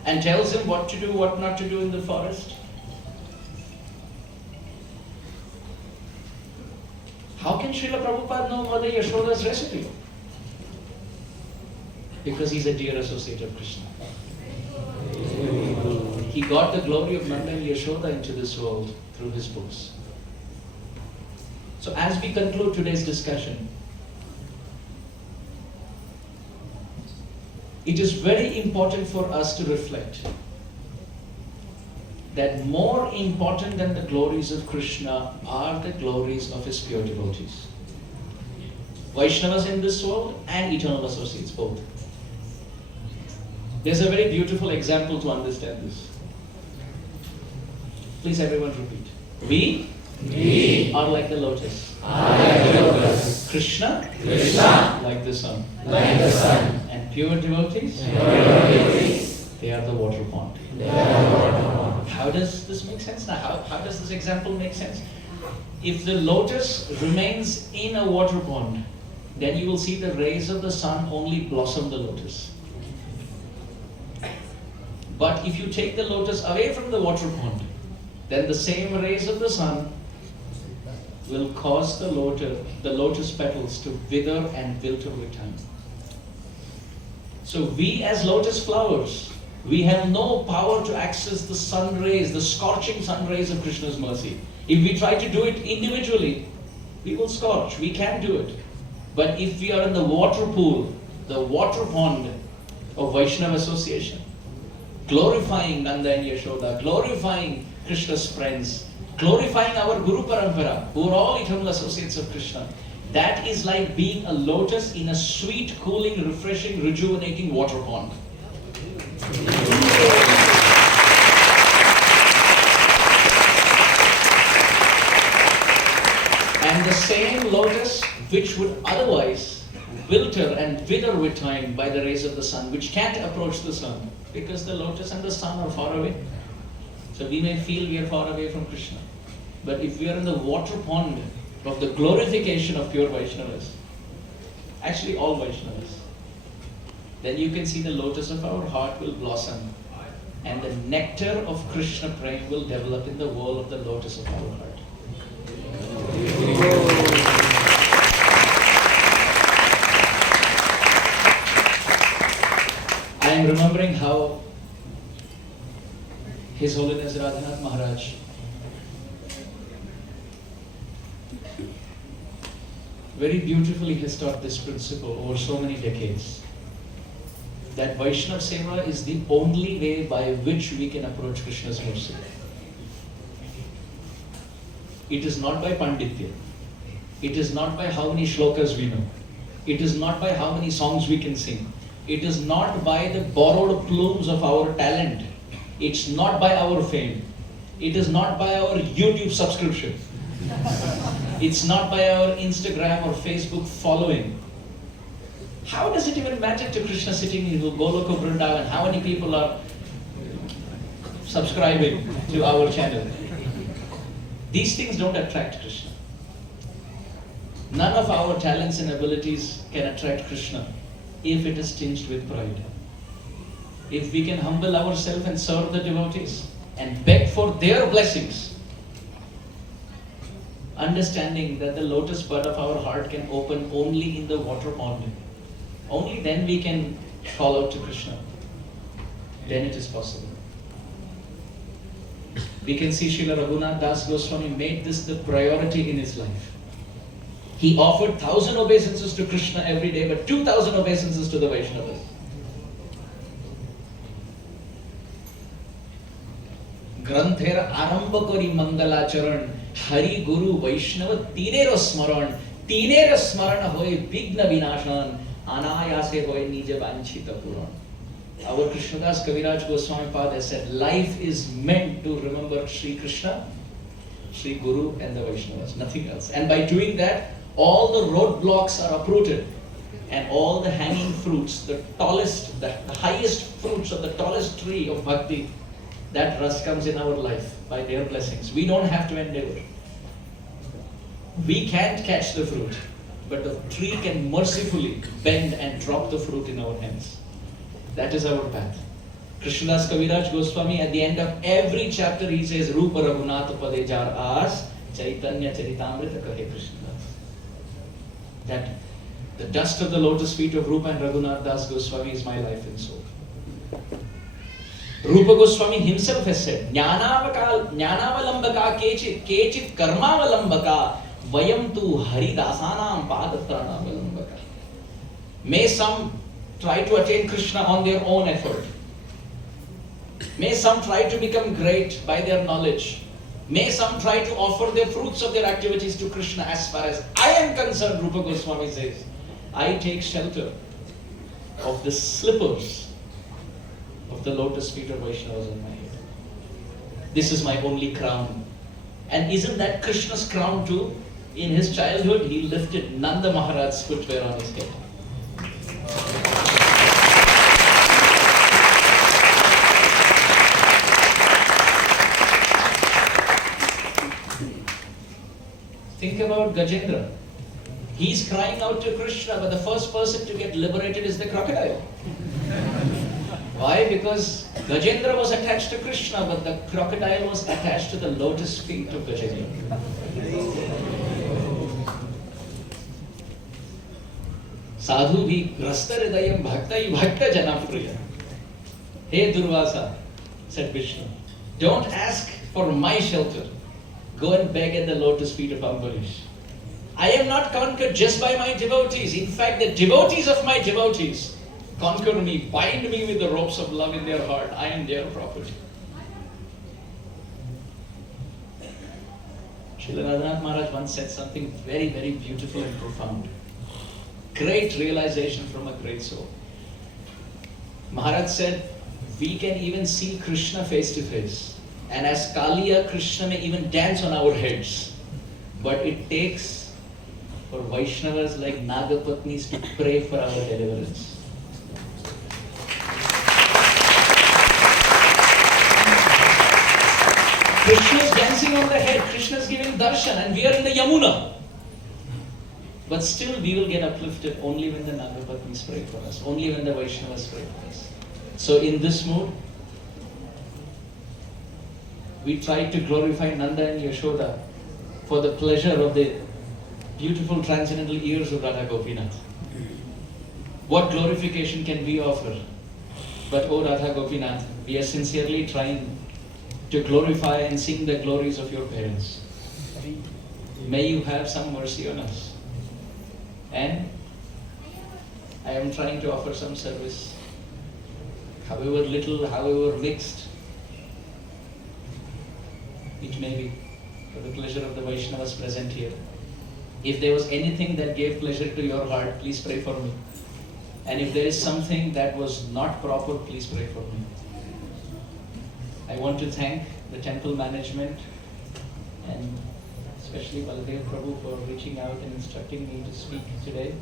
and tells him what to do, what not to do in the forest. How can Srila Prabhupada know Mother Yashoda's recipe? Because he's a dear associate of Krishna. He got the glory of Nanda and Yashoda into this world through his books. So as we conclude today's discussion, it is very important for us to reflect that more important than the glories of Krishna are the glories of his pure devotees. Vaishnavas in this world and eternal associates, both. There's a very beautiful example to understand this. Please everyone repeat. We are like the lotus. Krishna like the sun. And pure devotees, they are the water pond. How does this make sense? Now, how does this example make sense? If the lotus remains in a water pond, then you will see the rays of the sun only blossom the lotus. But if you take the lotus away from the water pond, then the same rays of the sun will cause the lotus petals to wither and wilt over time. So we as lotus flowers, we have no power to access the sun rays, the scorching sun rays of Krishna's mercy. If we try to do it individually, we will scorch. We can't do it. But if we are in the water pool, the water pond of Vaishnava association, glorifying Nanda and Yashoda, glorifying Krishna's friends, glorifying our Guru Parampara, who are all eternal associates of Krishna, that is like being a lotus in a sweet, cooling, refreshing, rejuvenating water pond. And the same lotus which would otherwise wilter and wither with time by the rays of the sun, which can't approach the sun because the lotus and the sun are far away. So we may feel we are far away from Krishna. But if we are in the water pond of the glorification of pure Vaishnavas, actually all Vaishnavas, then you can see the lotus of our heart will blossom and the nectar of Krishna Prem will develop in the wall of the lotus of our heart. I am remembering how His Holiness Radhanath Maharaj very beautifully has taught this principle over so many decades. That Vaishnava Seva is the only way by which we can approach Krishna's mercy. It is not by Panditya. It is not by how many shlokas we know. It is not by how many songs we can sing. It is not by the borrowed plumes of our talent. It's not by our fame. It is not by our YouTube subscription. It's not by our Instagram or Facebook following. How does it even matter to Krishna sitting in Goloka Vrindavan? How many people are subscribing to our channel? These things don't attract Krishna. None of our talents and abilities can attract Krishna if it is tinged with pride. If we can humble ourselves and serve the devotees and beg for their blessings, understanding that the lotus bud of our heart can open only in the water pond, only then we can call out to Krishna. Then it is possible. We can see Srila Raghunath Das Goswami made this the priority in his life. He offered 1,000 obeisances to Krishna every day, but 2,000 obeisances to the Vaishnavas. Granthera arambha kori mangalacharan, Hari Guru Vaishnava tinero smarana hoy vigna vinashan, anayase hoy nija vanchita puran. Our Krishnadas Kaviraj Goswami Pad has said, life is meant to remember Sri Krishna, Sri Guru and the Vaishnavas, nothing else. And by doing that, all the roadblocks are uprooted and all the hanging fruits, the tallest, the highest fruits of the tallest tree of bhakti, that rus comes in our life by their blessings. We don't have to endeavor. We can't catch the fruit, but the tree can mercifully bend and drop the fruit in our hands. That is our path. Krishnadas Kaviraj Goswami, at the end of every chapter, he says, Rupa Raghunath Pade Jar As, Chaitanya Charitamrita Kahe Krishnadas. That the dust of the lotus feet of Rupa and Raghunath Das Goswami is my life and soul. Rupa Goswami himself has said, Jnanavalambaka kechit karmavalambaka vayam tu haridasanam padatranavalamaka. May some try to attain Krishna on their own effort. May some try to become great by their knowledge. May some try to offer the fruits of their activities to Krishna. As far as I am concerned, Rupa Goswami says, I take shelter of the slippers of the lotus feet of Vaishnavas on my head. This is my only crown. And isn't that Krishna's crown too? In his childhood, he lifted Nanda Maharaj's footwear on his head. Think about Gajendra. He's crying out to Krishna, but the first person to get liberated is the crocodile. Why? Because Gajendra was attached to Krishna, but the crocodile was attached to the lotus feet of Gajendra. Sadhu bhi grasta hridayam bhaktai bhakta janapriya. Hey Durvasa, said Vishnu, don't ask for my shelter. Go and beg at the lotus feet of Ambarish. I am not conquered just by my devotees. In fact, the devotees of my devotees conquer me, bind me with the ropes of love in their heart. I am their property. Srila Radhanath Maharaj once said something very, very beautiful and profound. Great realization from a great soul. Maharaj said, we can even see Krishna face to face. And as Kaliya, Krishna may even dance on our heads. But it takes for Vaishnavas like Nagapatnis to pray for our deliverance. Krishna is dancing on the head, Krishna is giving darshan, and we are in the Yamuna. But still we will get uplifted only when the Nagapatnis pray for us, only when the Vaishnavas pray for us. So in this mood, we try to glorify Nanda and Yashoda for the pleasure of the beautiful transcendental ears of Radha Gopinath. What glorification can we offer? But O Radha Gopinath, we are sincerely trying to glorify and sing the glories of your parents. May you have some mercy on us. And I am trying to offer some service, however little, however mixed it may be, for the pleasure of the Vaishnavas present here. If there was anything that gave pleasure to your heart, please pray for me. And if there is something that was not proper, please pray for me. I want to thank the temple management and especially Baladev Prabhu for reaching out and instructing me to speak today.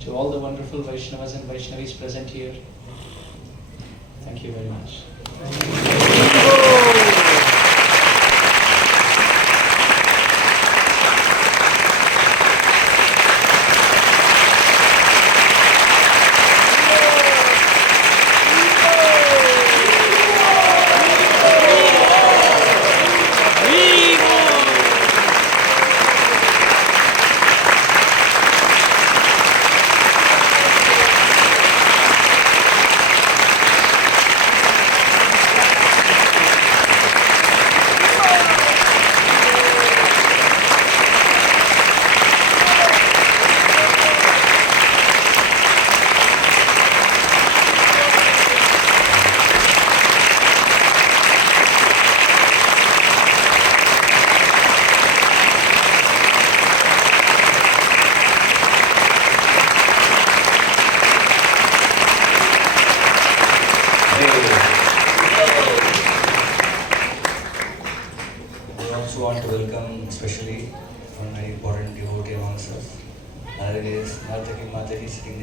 To all the wonderful Vaishnavas and Vaishnavis present here, thank you very much. We also want to welcome especially one very important devotee amongst us. Nartaki Mataji sitting